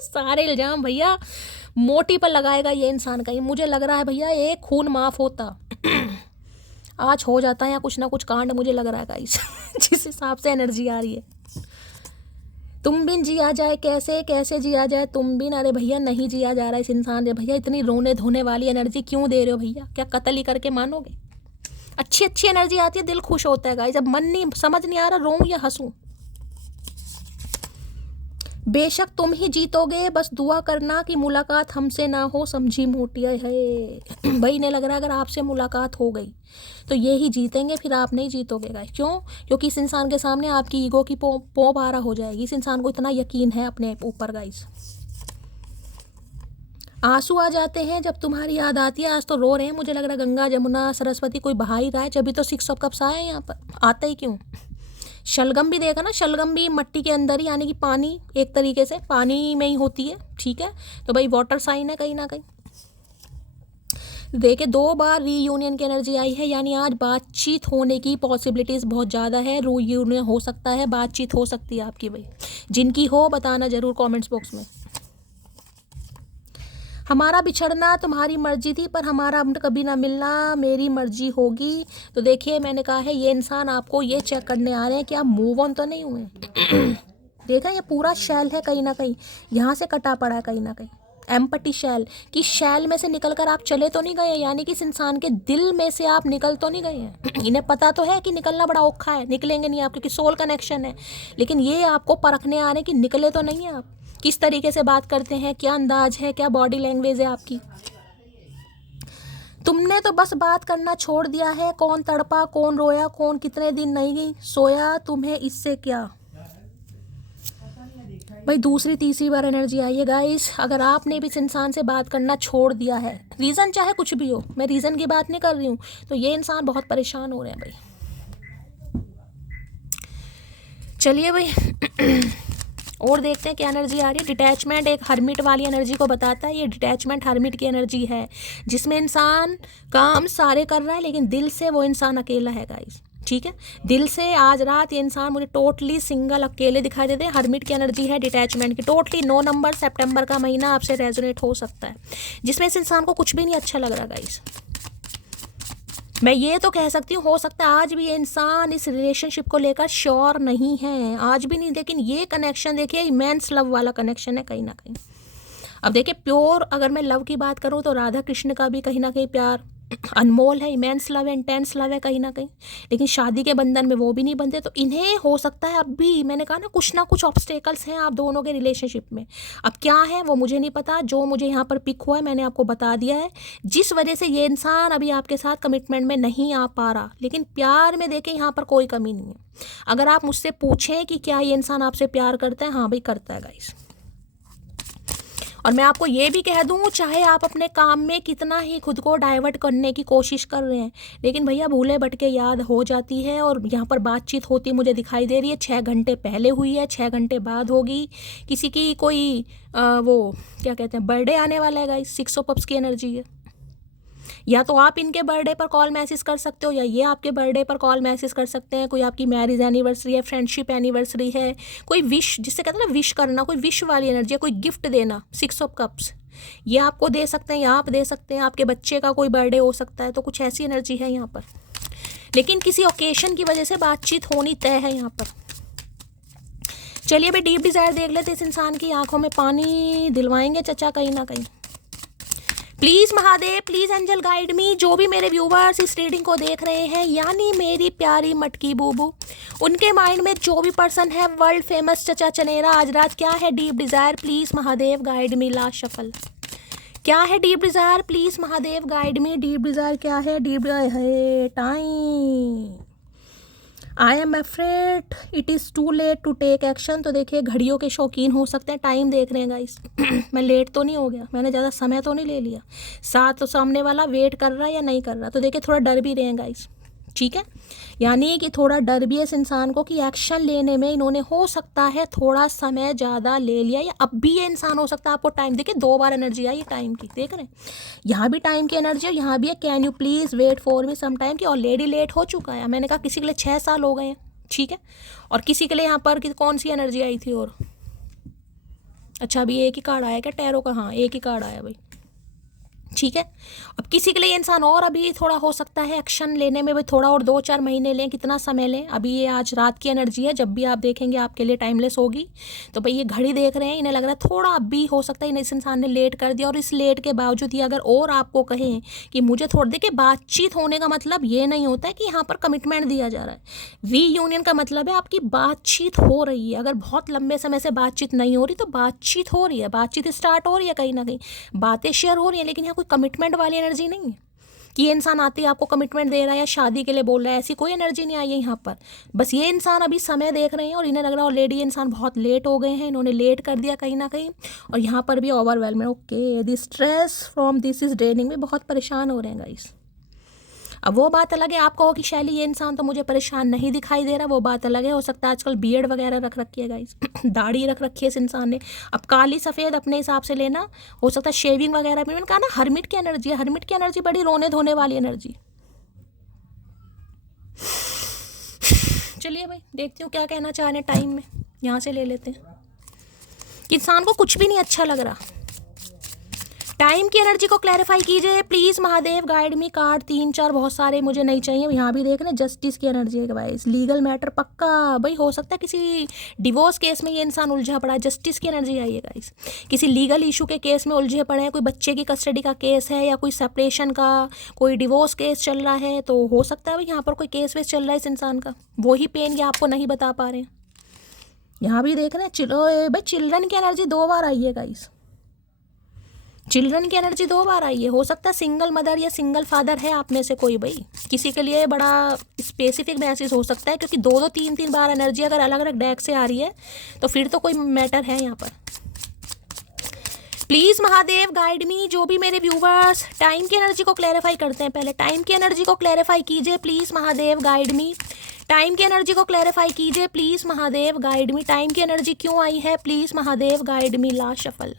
सारे इल्जाम भैया मोटी पर लगाएगा ये इंसान का। ये मुझे लग रहा है भैया एक खून माफ होता आज हो जाता है या कुछ ना कुछ कांड, मुझे लग रहा है गाइस जिस हिसाब से एनर्जी आ रही है। तुम बिन जिया जाए कैसे, कैसे जिया जाए तुम बिन। अरे भैया नहीं जिया जा रहा इस इंसान से। भैया इतनी रोने धोने वाली एनर्जी क्यों दे रहे हो भैया, क्या कत्ल ही करके मानोगे? अच्छी अच्छी एनर्जी आती है, दिल खुश होता है गाइस। जब मन नहीं समझ नहीं आ रहा रोऊं या हंसूं। बेशक तुम ही जीतोगे, बस दुआ करना कि मुलाकात हमसे ना हो, समझी मोटिया है भाई। ने लग रहा है अगर आपसे मुलाकात हो गई तो ये ही जीतेंगे, फिर आप नहीं जीतोगे गाइस। क्यों? क्योंकि इस इंसान के सामने आपकी ईगो की पो पारा हो जाएगी। इस इंसान को इतना यकीन है अपने ऊपर गाइस। आंसू आ जाते हैं जब तुम्हारी याद आती है। आज तो रो रहे हैं, मुझे लग रहा है गंगा जमुना सरस्वती कोई बहा ही रहा है, जब भी तो 6 ऑफ कप्स आए यहाँ पर। आता ही क्यों? शलगम भी देखा ना, शलगम भी मट्टी के अंदर ही, यानी कि पानी, एक तरीके से पानी में ही होती है, ठीक है। तो भाई वाटर साइन है कहीं ना कहीं। देखिए 2 बार रीयूनियन की एनर्जी आई है, यानी आज बातचीत होने की पॉसिबिलिटीज़ बहुत ज़्यादा है। रीयूनियन हो सकता है, बातचीत हो सकती है आपकी भाई। जिनकी हो बताना ज़रूर कमेंट्स बॉक्स में। हमारा बिछड़ना तुम्हारी मर्जी थी, पर हमारा अब कभी ना मिलना मेरी मर्जी होगी। तो देखिए मैंने कहा है ये इंसान आपको ये चेक करने आ रहे हैं कि आप मूव ऑन तो नहीं हुए। देखा ये पूरा शैल है, कहीं ना कहीं यहाँ से कटा पड़ा है, कहीं ना कहीं एम्पटी शैल कि शैल में से निकल कर आप चले तो नहीं गए, यानी कि इस इंसान के दिल में से आप निकल तो नहीं गए हैं। इन्हें पता तो है कि निकलना बड़ा औखा है, निकलेंगे नहीं आप, क्योंकि सोल कनेक्शन है। लेकिन ये आपको परखने आ रहे हैं कि निकले तो नहीं है आप, किस तरीके से बात करते हैं, क्या अंदाज है, क्या बॉडी लैंग्वेज है आपकी। तुमने तो बस बात करना छोड़ दिया है। कौन तड़पा, कौन रोया, कौन कितने दिन नहीं सोया, तुम्हें इससे क्या। भाई दूसरी तीसरी बार एनर्जी आई है गाइस। अगर आपने भी इस इंसान से बात करना छोड़ दिया है, रीज़न चाहे कुछ भी हो, मैं रीज़न की बात नहीं कर रही हूँ, तो ये इंसान बहुत परेशान हो रहे हैं भाई। चलिए भाई और देखते हैं क्या एनर्जी आ रही है। डिटैचमेंट एक हर्मिट वाली एनर्जी को बताता है। ये डिटैचमेंट हर्मिट की एनर्जी है, जिसमें इंसान काम सारे कर रहा है लेकिन दिल से वो इंसान अकेला है गाइस। ठीक है, दिल से आज रात ये इंसान मुझे टोटली सिंगल अकेले दिखाई देते हैं। हर्मिट की एनर्जी है डिटैचमेंट की। टोटली 9 नंबर सितंबर का महीना आपसे रेजोनेट हो सकता है, जिसमें इस इंसान को कुछ भी नहीं अच्छा लग रहा गाइस। मैं ये तो कह सकती हूँ, हो सकता है आज भी ये इंसान इस रिलेशनशिप को लेकर श्योर नहीं है, आज भी नहीं। लेकिन ये कनेक्शन देखिए इमेंस लव वाला कनेक्शन है कहीं ना कहीं। अब देखिए प्योर अगर मैं लव की बात करूँ तो राधा कृष्ण का भी कहीं ना कहीं प्यार अनमोल है, इमेंस लव है, इंटेंस लव है कहीं ना कहीं। लेकिन शादी के बंधन में वो भी नहीं बनते, तो इन्हें हो सकता है अब भी, मैंने कहा ना कुछ ऑब्स्टेकल्स हैं आप दोनों के रिलेशनशिप में। अब क्या है वो मुझे नहीं पता, जो मुझे यहाँ पर पिक हुआ है मैंने आपको बता दिया है, जिस वजह से ये इंसान अभी आपके साथ कमिटमेंट में नहीं आ पा रहा। लेकिन प्यार में देखें यहाँ पर कोई कमी नहीं है। अगर आप मुझसे पूछें कि क्या ये इंसान आपसे प्यार करता है, हाँ भाई करता है गाइस। और मैं आपको ये भी कह दूँ, चाहे आप अपने काम में कितना ही खुद को डाइवर्ट करने की कोशिश कर रहे हैं, लेकिन भैया भूले भटके याद हो जाती है। और यहाँ पर बातचीत होती मुझे दिखाई दे रही है, 6 घंटे पहले हुई है, 6 घंटे बाद होगी। किसी की कोई वो क्या कहते हैं बर्थडे आने वाला है गाइस। 6 ऑफ कप्स की एनर्जी है। या तो आप इनके बर्थडे पर कॉल मैसेज कर सकते हो, या ये आपके बर्थडे पर कॉल मैसेज कर सकते हैं। कोई आपकी मैरिज एनिवर्सरी है, फ्रेंडशिप एनिवर्सरी है, कोई विश जिससे कहते हैं ना विश करना, कोई विश वाली एनर्जी है, कोई गिफ्ट देना। 6 ऑफ कप्स ये आपको दे सकते हैं या आप दे सकते हैं, आपके बच्चे का कोई बर्थडे हो सकता है, तो कुछ ऐसी एनर्जी है यहाँ पर। लेकिन किसी ओकेशन की वजह से बातचीत होनी तय है यहाँ पर। चलिए भाई डीप डिज़ायर देख लेते इस इंसान की। आंखों में पानी दिलवाएंगे चचा कहीं ना कहीं। Please Mahadev, please angel guide me. जो भी मेरे व्यूवर्स इस रीडिंग को देख रहे हैं, यानी मेरी प्यारी मटकी बूबू, उनके माइंड में जो भी पर्सन है वर्ल्ड फेमस चचा चनेरा, आज रात क्या है deep desire, please Mahadev guide me. Last shuffle क्या है deep desire, please Mahadev guide me. Deep desire क्या है, डीप है time. I am afraid it is too late to take action. तो देखिए घड़ियों के शौकीन हो सकते हैं, टाइम देख रहे हैं गाइस। मैं लेट तो नहीं हो गया, मैंने ज़्यादा समय तो नहीं ले लिया, साथ तो सामने वाला वेट कर रहा है या नहीं कर रहा। तो देखिए थोड़ा डर भी रहे हैं गाइस, ठीक है, यानी कि थोड़ा डर भी है इस इंसान को कि एक्शन लेने में इन्होंने हो सकता है थोड़ा समय ज़्यादा ले लिया, या अब भी ये इंसान हो सकता है आपको टाइम। देखिए 2 बार एनर्जी आई टाइम की, देख रहे हैं यहाँ भी टाइम की एनर्जी है, यहाँ भी है can you please wait for me some time, की ऑलरेडी लेट हो चुका है। मैंने कहा किसी के लिए 6 साल हो गए हैं, ठीक है, और किसी के लिए यहाँ पर कौन सी एनर्जी आई थी, और अच्छा अभी एक ही कार्ड आया क्या टैरो का, हाँ एक ही कार्ड आया भाई, ठीक है। अब किसी के लिए इंसान और अभी थोड़ा हो सकता है एक्शन लेने में भी थोड़ा और 2-4 महीने लें, कितना समय लें। अभी ये आज रात की एनर्जी है, जब भी आप देखेंगे आपके लिए टाइमलेस होगी। तो भाई ये घड़ी देख रहे हैं, इन्हें लग रहा है थोड़ा अभी हो सकता है इस इंसान ने लेट कर दिया, और इस लेट के बावजूद ही अगर और आपको कहें कि मुझे थोड़ा, देखिए बातचीत होने का मतलब ये नहीं होता है कि यहाँ पर कमिटमेंट दिया जा रहा है। रीयूनियन का मतलब है आपकी बातचीत हो रही है। अगर बहुत लंबे समय से बातचीत नहीं हो रही तो बातचीत हो रही है, बातचीत स्टार्ट हो रही है, कहीं ना कहीं बातें शेयर हो रही है, लेकिन यहाँ कोई कमिटमेंट वाली एनर्जी नहीं है कि ये इंसान आते ही आपको कमिटमेंट दे रहा है या शादी के लिए बोल रहा है। ऐसी कोई एनर्जी नहीं आई है यहाँ पर। बस ये इंसान अभी समय देख रहे हैं और इन्हें लग रहा है ऑलरेडी ये इंसान बहुत लेट हो गए हैं, इन्होंने लेट कर दिया कहीं ना कहीं। और यहाँ पर भी overwhelmed, okay the stress from this is draining me, बहुत परेशान हो रहे हैं गाइस। अब वो बात अलग है, आप कहो कि शैली ये इंसान तो मुझे परेशान नहीं दिखाई दे रहा, वो बात अलग है। हो सकता है आजकल बियर्ड वगैरह रख रखी है गाइस, दाढ़ी रख रखी है इस इंसान ने। अब काली सफ़ेद अपने हिसाब से लेना, हो सकता है शेविंग वगैरह भी। मैंने कहा ना हरमिट की एनर्जी है, हरमिट की एनर्जी बड़ी रोने धोने वाली एनर्जी। चलिए भाई देखती हूँ क्या कहना चाह रहे हैं टाइम में, यहाँ से ले लेते हैं। कि इंसान को कुछ भी नहीं अच्छा लग रहा। टाइम की एनर्जी को क्लैरिफाई कीजिए please Mahadev, guide me. Card 3 4 बहुत सारे मुझे नहीं चाहिए। यहाँ भी देख रहे हैं जस्टिस की एनर्जी है गाइस, लीगल मैटर पक्का भाई। हो सकता है किसी डिवोर्स केस में ये इंसान उलझा पड़ा है, जस्टिस की एनर्जी आई है गाइस। किसी लीगल इशू के केस में उलझे पड़े हैं, कोई बच्चे की कस्टडी का केस है या कोई सेपरेशन का, कोई डिवोर्स केस चल रहा है। तो हो सकता है भाई यहाँ पर कोई केस वेस चल रहा है इस इंसान का, वही पेन ये आपको नहीं बता पा रहे हैं। यहाँ भी देख रहे हैं भाई चिल्ड्रन की एनर्जी 2 बार आई है गाइस, चिल्ड्रन की एनर्जी 2 बार आई है। हो सकता है सिंगल मदर या सिंगल फादर है आप में से कोई भाई, किसी के लिए बड़ा स्पेसिफिक मैसेज हो सकता है, क्योंकि 2 3 बार एनर्जी अगर अलग अलग डेक से आ रही है तो फिर तो कोई मैटर है यहाँ पर। प्लीज़ महादेव गाइड मी। जो भी मेरे व्यूवर्स टाइम की एनर्जी को क्लैरिफाई करते हैं, पहले टाइम की एनर्जी को क्लैरिफाई कीजिए please Mahadev guide me. Time की एनर्जी को क्लैरिफाई कीजिए please Mahadev guide me. Time की एनर्जी क्यों आई है please Mahadev guide me. Last shuffle.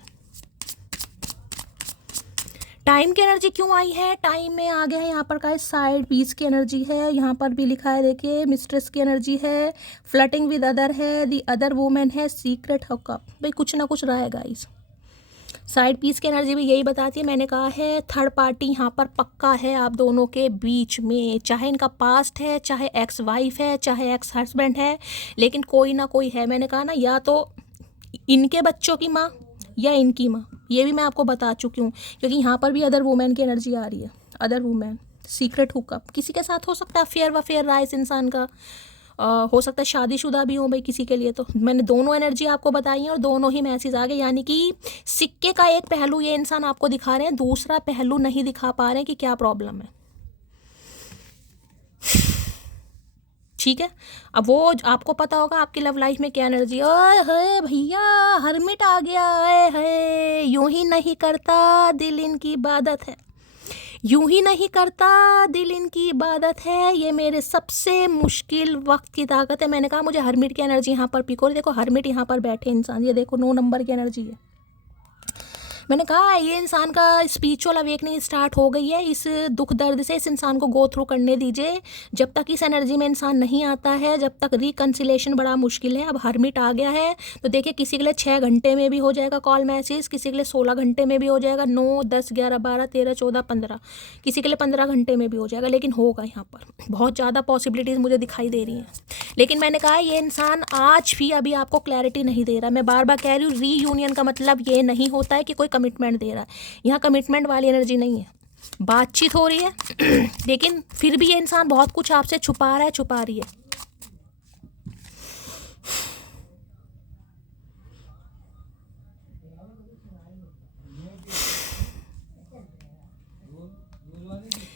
Time की एनर्जी क्यों आई है, टाइम में आ गया है यहाँ पर का साइड पीस की एनर्जी है, यहाँ पर भी लिखा है देखिए मिस्ट्रेस की एनर्जी है, फ्लर्टिंग विद अदर है, दी अदर वुमेन है, सीक्रेट हकअप। भाई कुछ ना कुछ रहा है गाइस। साइड पीस की एनर्जी भी यही बताती है, मैंने कहा है थर्ड पार्टी यहाँ पर पक्का है आप दोनों के बीच में, चाहे इनका पास्ट है, चाहे एक्स वाइफ है, चाहे एक्स हस्बैंड है, लेकिन कोई ना कोई है। मैंने कहा ना या तो इनके बच्चों की माँ या इनकी माँ, ये भी मैं आपको बता चुकी हूँ, क्योंकि यहाँ पर भी अदर वुमेन की एनर्जी आ रही है। अदर वुमेन, सीक्रेट हुकअप, किसी के साथ हो सकता है अफेयर वफेयर रहा इस इंसान का। हो सकता है शादीशुदा भी हो भाई किसी के लिए। तो मैंने दोनों एनर्जी आपको बताई हैं और दोनों ही मैसेज आ गए, यानी कि सिक्के का एक पहलू ये इंसान आपको दिखा रहे हैं, दूसरा पहलू नहीं दिखा पा रहे हैं कि क्या प्रॉब्लम है। ठीक है, अब वो आपको पता होगा आपकी लव लाइफ में क्या एनर्जी है। ओए है भैया हरमिट आ गया, ओए है यूं ही नहीं करता दिल इनकी इबादत है, यूं ही नहीं करता दिल इनकी इबादत है, ये मेरे सबसे मुश्किल वक्त की ताकत है। मैंने कहा मुझे हरमिट की एनर्जी यहाँ पर पिको। देखो हरमिट यहाँ पर बैठे इंसान, ये देखो 9 नंबर की एनर्जी है। मैंने कहा ये इंसान का स्पिरिचुअल अवेकनिंग स्टार्ट हो गई है, इस दुख दर्द से इस इंसान को गो थ्रू करने दीजिए। जब तक इस एनर्जी में इंसान नहीं आता है, जब तक रिकन्सिलेशन बड़ा मुश्किल है। अब हरमिट आ गया है तो देखिए किसी के लिए 6 घंटे में भी हो जाएगा कॉल मैसेज, किसी के लिए 16 घंटे में भी हो जाएगा, 9 10 11 12 13 14 15, किसी के लिए 15 घंटे में भी हो जाएगा, लेकिन होगा। यहाँ पर बहुत ज़्यादा पॉसिबिलिटीज़ मुझे दिखाई दे रही हैं, लेकिन मैंने कहा ये इंसान आज भी अभी आपको क्लैरिटी नहीं दे रहा। मैं बार बार कह रही हूँ रीयूनियन का मतलब ये नहीं होता है कि कोई कमिटमेंट दे रहा है, यहाँ कमिटमेंट वाली एनर्जी नहीं है, बातचीत हो रही है लेकिन फिर भी ये इंसान बहुत कुछ आपसे छुपा रहा है, छुपा रही है।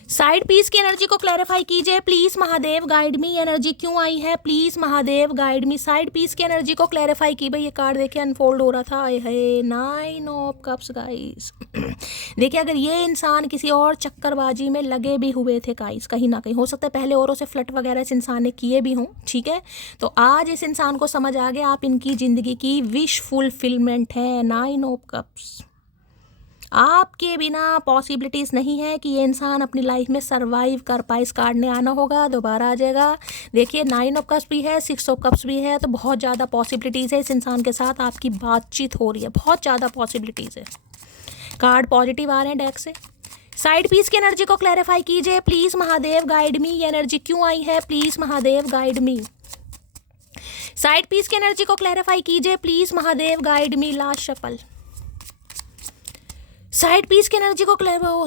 साइड पीस की एनर्जी को क्लैरिफाई कीजिए please Mahadev guide me. Energy क्यों आई है please Mahadev guide me. Side piece की एनर्जी को क्लैरिफाई की। भाई ये कार्ड देखिए अनफोल्ड हो रहा था, है 9 ऑफ कप्स गाइस। देखिए अगर ये इंसान किसी और चक्करबाजी में लगे भी हुए थे गाइस, कहीं ना कहीं हो सकता है पहले औरों से फ्लर्ट वगैरह इस इंसान ने किए भी हों, ठीक है, तो आज इस इंसान को समझ आ गया आप इनकी ज़िंदगी की विश फुलफिलमेंट है। 9 ऑफ कप्स, आपके बिना पॉसिबिलिटीज़ नहीं है कि ये इंसान अपनी लाइफ में सरवाइव कर पाए। इस कार्ड ने आना होगा, दोबारा आ जाएगा। देखिए 9 ऑफ कप्स भी है, 6 ऑफ कप्स भी है, तो बहुत ज़्यादा पॉसिबिलिटीज़ है इस इंसान के साथ आपकी बातचीत हो रही है, बहुत ज़्यादा पॉसिबिलिटीज़ है। कार्ड पॉजिटिव आ रहे हैं डेक से। साइड पीस की एनर्जी को क्लैरिफाई कीजिए प्लीज़ महादेव गाइड मी। ये एनर्जी क्यों आई है please Mahadev guide me. Side piece की एनर्जी को क्लैरिफाई कीजिए please Mahadev guide me. Last shuffle. Side piece की एनर्जी को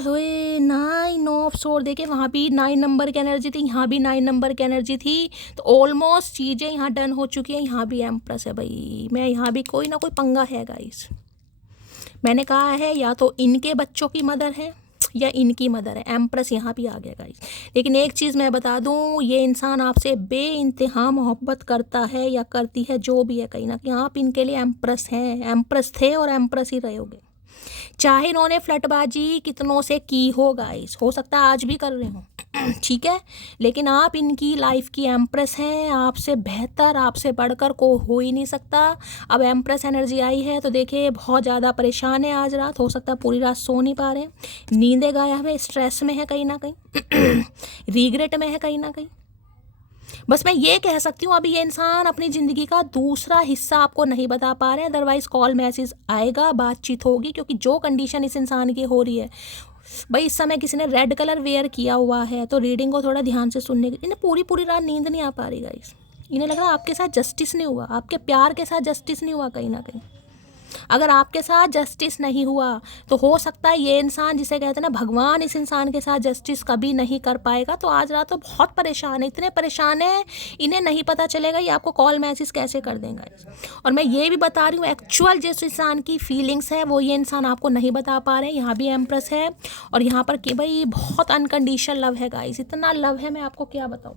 हुए 9 ऑफ सोर्ड। देखिए वहाँ भी 9 नंबर की एनर्जी थी, यहाँ भी 9 नंबर की एनर्जी थी, तो ऑलमोस्ट चीज़ें यहाँ डन हो चुकी हैं। यहाँ भी एम्प्रेस है भाई, मैं यहाँ भी कोई ना कोई पंगा है गाइस। मैंने कहा है या तो इनके बच्चों की मदर है या इनकी मदर है, एम्प्रेस यहाँ भी आ गया गाइस। लेकिन एक चीज़ मैं बता दूँ, ये इंसान आपसे बेइंतहा मोहब्बत करता है या करती है, जो भी है, कहीं ना कहीं आप इनके लिए एम्प्रेस हैं, एम्प्रेस थे और एम्प्रेस ही रहोगे। चाहे इन्होंने फ्लटबाजी कितनों से की हो गाइस, हो सकता है आज भी कर रहे हो, ठीक है, लेकिन आप इनकी लाइफ की एम्प्रेस हैं। आपसे बेहतर, आपसे बढ़कर को हो ही नहीं सकता। अब एम्प्रेस एनर्जी आई है तो देखिए बहुत ज़्यादा परेशान है आज रात, हो सकता है पूरी रात सो नहीं पा रहे हैं, नींदें गायब है, स्ट्रेस में है कहीं ना कहीं, रिग्रेट में है कहीं ना कहीं। बस मैं ये कह सकती हूँ अभी ये इंसान अपनी ज़िंदगी का दूसरा हिस्सा आपको नहीं बता पा रहे हैं, अदरवाइज़ कॉल मैसेज आएगा, बातचीत होगी, क्योंकि जो कंडीशन इस इंसान की हो रही है भाई, इस समय किसी ने रेड कलर वेयर किया हुआ है, तो रीडिंग को थोड़ा ध्यान से सुनने की। इन्हें पूरी रात नींद नहीं आ पा रही गाइस, इन्हें लग रहा है आपके साथ जस्टिस नहीं हुआ, आपके प्यार के साथ जस्टिस नहीं हुआ कहीं ना कहीं। अगर आपके साथ जस्टिस नहीं हुआ तो हो सकता है ये इंसान, जिसे कहते हैं ना भगवान, इस इंसान के साथ जस्टिस कभी नहीं कर पाएगा। तो आज रात तो बहुत परेशान है, इतने परेशान है इन्हें नहीं पता चलेगा ये आपको कॉल मैसेज कैसे कर देगा। और मैं ये भी बता रही हूँ एक्चुअल जिस इंसान की फीलिंग्स है वो ये इंसान आपको नहीं बता पा रहे हैं। यहाँ भी एम्प्रेस है और यहाँ पर कि भाई बहुत अनकंडीशनल लव है गाइस, इतना लव है मैं आपको क्या बताऊँ।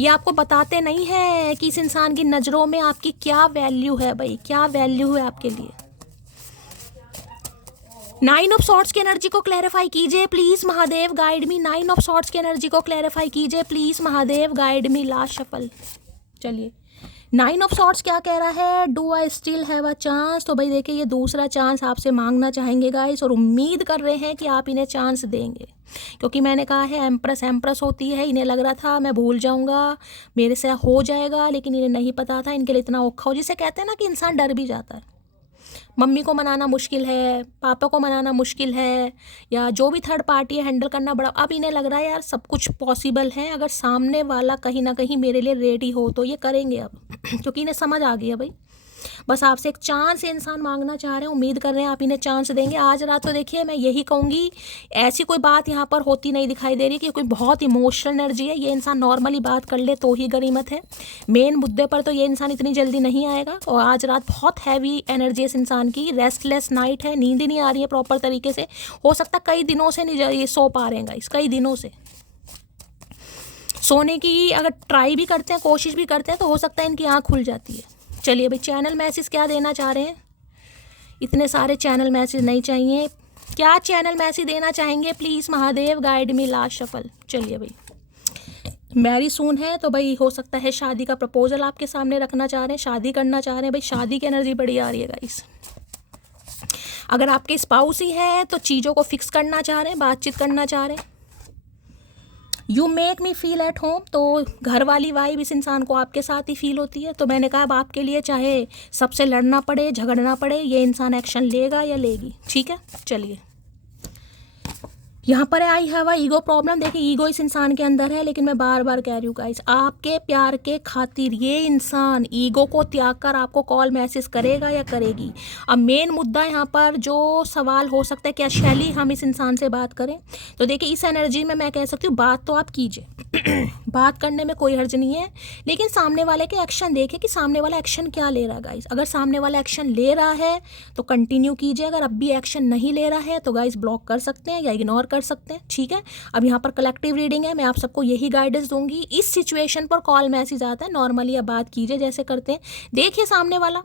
ये आपको बताते नहीं है कि इस इंसान की नज़रों में आपकी क्या वैल्यू है भाई, क्या वैल्यू है आपके लिए। 9 ऑफ सॉर्ट्स की एनर्जी को क्लैरिफाई कीजिए please Mahadev, guide me. 9 of swords की एनर्जी को क्लैरिफाई कीजिए please Mahadev, guide me. Last shuffle, चलिए 9 ऑफ सॉर्ट्स क्या कह रहा है, do I still have a chance. तो भाई देखिए ये दूसरा चांस आपसे मांगना चाहेंगे गाइस, और उम्मीद कर रहे हैं कि आप इन्हें चांस देंगे, क्योंकि मैंने कहा है एम्प्रेस होती है। इन्हें लग रहा था मैं भूल जाऊंगा, मेरे से हो जाएगा, लेकिन इन्हें नहीं पता था इनके लिए इतना औखा हो, जिसे कहते हैं ना कि इंसान डर भी जाता है। मम्मी को मनाना मुश्किल है, पापा को मनाना मुश्किल है, या जो भी थर्ड पार्टी है हैंडल करना बड़ा। अब इन्हें लग रहा है यार सब कुछ पॉसिबल है, अगर सामने वाला कहीं ना कहीं मेरे लिए रेडी हो तो ये करेंगे अब, क्योंकि इन्हें समझ आ गया भाई। बस आपसे एक चांस इंसान मांगना चाह रहे हैं, उम्मीद कर रहे हैं आप इन्हें चांस देंगे आज रात। तो देखिए मैं यही कहूँगी, ऐसी कोई बात यहाँ पर होती नहीं दिखाई दे रही कि कोई बहुत इमोशनल एनर्जी है। ये इंसान नॉर्मली बात कर ले तो ही गनीमत है, मेन मुद्दे पर तो ये इंसान इतनी जल्दी नहीं आएगा। और आज रात बहुत हैवी एनर्जी इस इंसान की, रेस्टलेस नाइट है, नींद ही नहीं आ रही है प्रॉपर तरीके से। हो सकता है कई दिनों से नहीं ये सो पा रहे हैं गाइस, कई दिनों से सोने की अगर ट्राई भी करते हैं, कोशिश भी करते हैं, तो हो सकता है इनकी आँख खुल जाती है। चलिए भाई चैनल मैसेज क्या देना चाह रहे हैं, इतने सारे चैनल मैसेज नहीं चाहिए, क्या चैनल मैसेज देना चाहेंगे please Mahadev, guide me. Last shuffle, चलिए भाई मैरी सून है तो भाई हो सकता है शादी का प्रपोजल आपके सामने रखना चाह रहे हैं, शादी करना चाह रहे हैं भाई, शादी की एनर्जी बड़ी आ रही है गाइस। अगर आपके स्पाउस ही हैं तो चीज़ों को फिक्स करना चाह रहे हैं, बातचीत करना चाह रहे हैं। You make me feel at home, तो घर वाली वाइब इस इंसान को आपके साथ ही फील होती है। तो मैंने कहा अब आपके लिए चाहे सबसे लड़ना पड़े, झगड़ना पड़े, ये इंसान एक्शन लेगा या लेगी, ठीक है। चलिए यहाँ पर I have a ego problem. देखिए ईगो इस इंसान के अंदर है, लेकिन मैं बार बार कह रही हूँ गाइस, आपके प्यार के खातिर ये इंसान ईगो को त्याग कर आपको कॉल मैसेज करेगा या करेगी। अब मेन मुद्दा यहाँ पर जो सवाल हो सकता है, क्या शैली हम इस इंसान से बात करें। तो देखिए इस एनर्जी में मैं कह सकती हूँ बात तो आप कीजिए बात करने में कोई हर्ज नहीं है, लेकिन सामने वाले के एक्शन देखें कि सामने वाला एक्शन क्या ले रहा है गाइस। अगर सामने वाला एक्शन ले रहा है तो कंटिन्यू कीजिए, अगर अब भी एक्शन नहीं ले रहा है तो गाइस ब्लॉक कर सकते हैं या इग्नोर कर सकते हैं, ठीक है। अब यहाँ पर कलेक्टिव रीडिंग है, मैं आप सबको यही गाइडेंस दूंगी। इस सिचुएशन पर कॉल मैसेज आता है, नॉर्मली अब बात कीजिए जैसे करते हैं, देखिए सामने वाला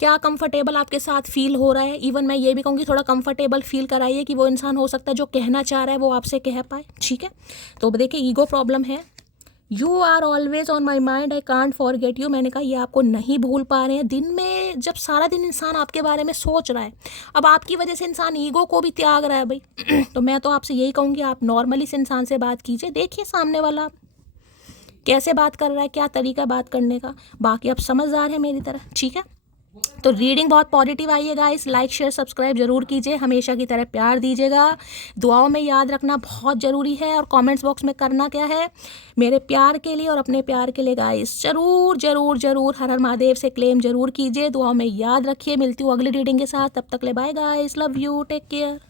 क्या कंफर्टेबल आपके साथ फील हो रहा है। इवन मैं ये भी कहूँगी थोड़ा कंफर्टेबल फील कराइए कि वो इंसान हो सकता है जो कहना चाह रहा है वो आपसे कह पाए, ठीक है। तो देखिए ईगो प्रॉब्लम है, you are always on my mind, I can't forget you. मैंने कहा ये आपको नहीं भूल पा रहे हैं। दिन में जब सारा दिन इंसान आपके बारे में सोच रहा है, अब आपकी वजह से इंसान ईगो को भी त्याग रहा है भाई तो मैं तो आपसे यही कहूँगी आप नॉर्मली इस इंसान से बात कीजिए, देखिए सामने वाला कैसे बात कर रहा है, क्या तरीका बात करने का। बाकी आप समझदार हैं मेरी तरह, ठीक है। तो रीडिंग बहुत पॉजिटिव आई है गाइस, लाइक शेयर सब्सक्राइब जरूर कीजिए, हमेशा की तरह प्यार दीजिएगा, दुआओं में याद रखना बहुत ज़रूरी है, और कमेंट्स बॉक्स में करना क्या है मेरे प्यार के लिए और अपने प्यार के लिए गाइस जरूर जरूर जरूर हर हर महादेव से क्लेम जरूर कीजिए, दुआओं में याद रखिए। मिलती हूँ अगली रीडिंग के साथ, तब तक ले bye guys, love you, take care.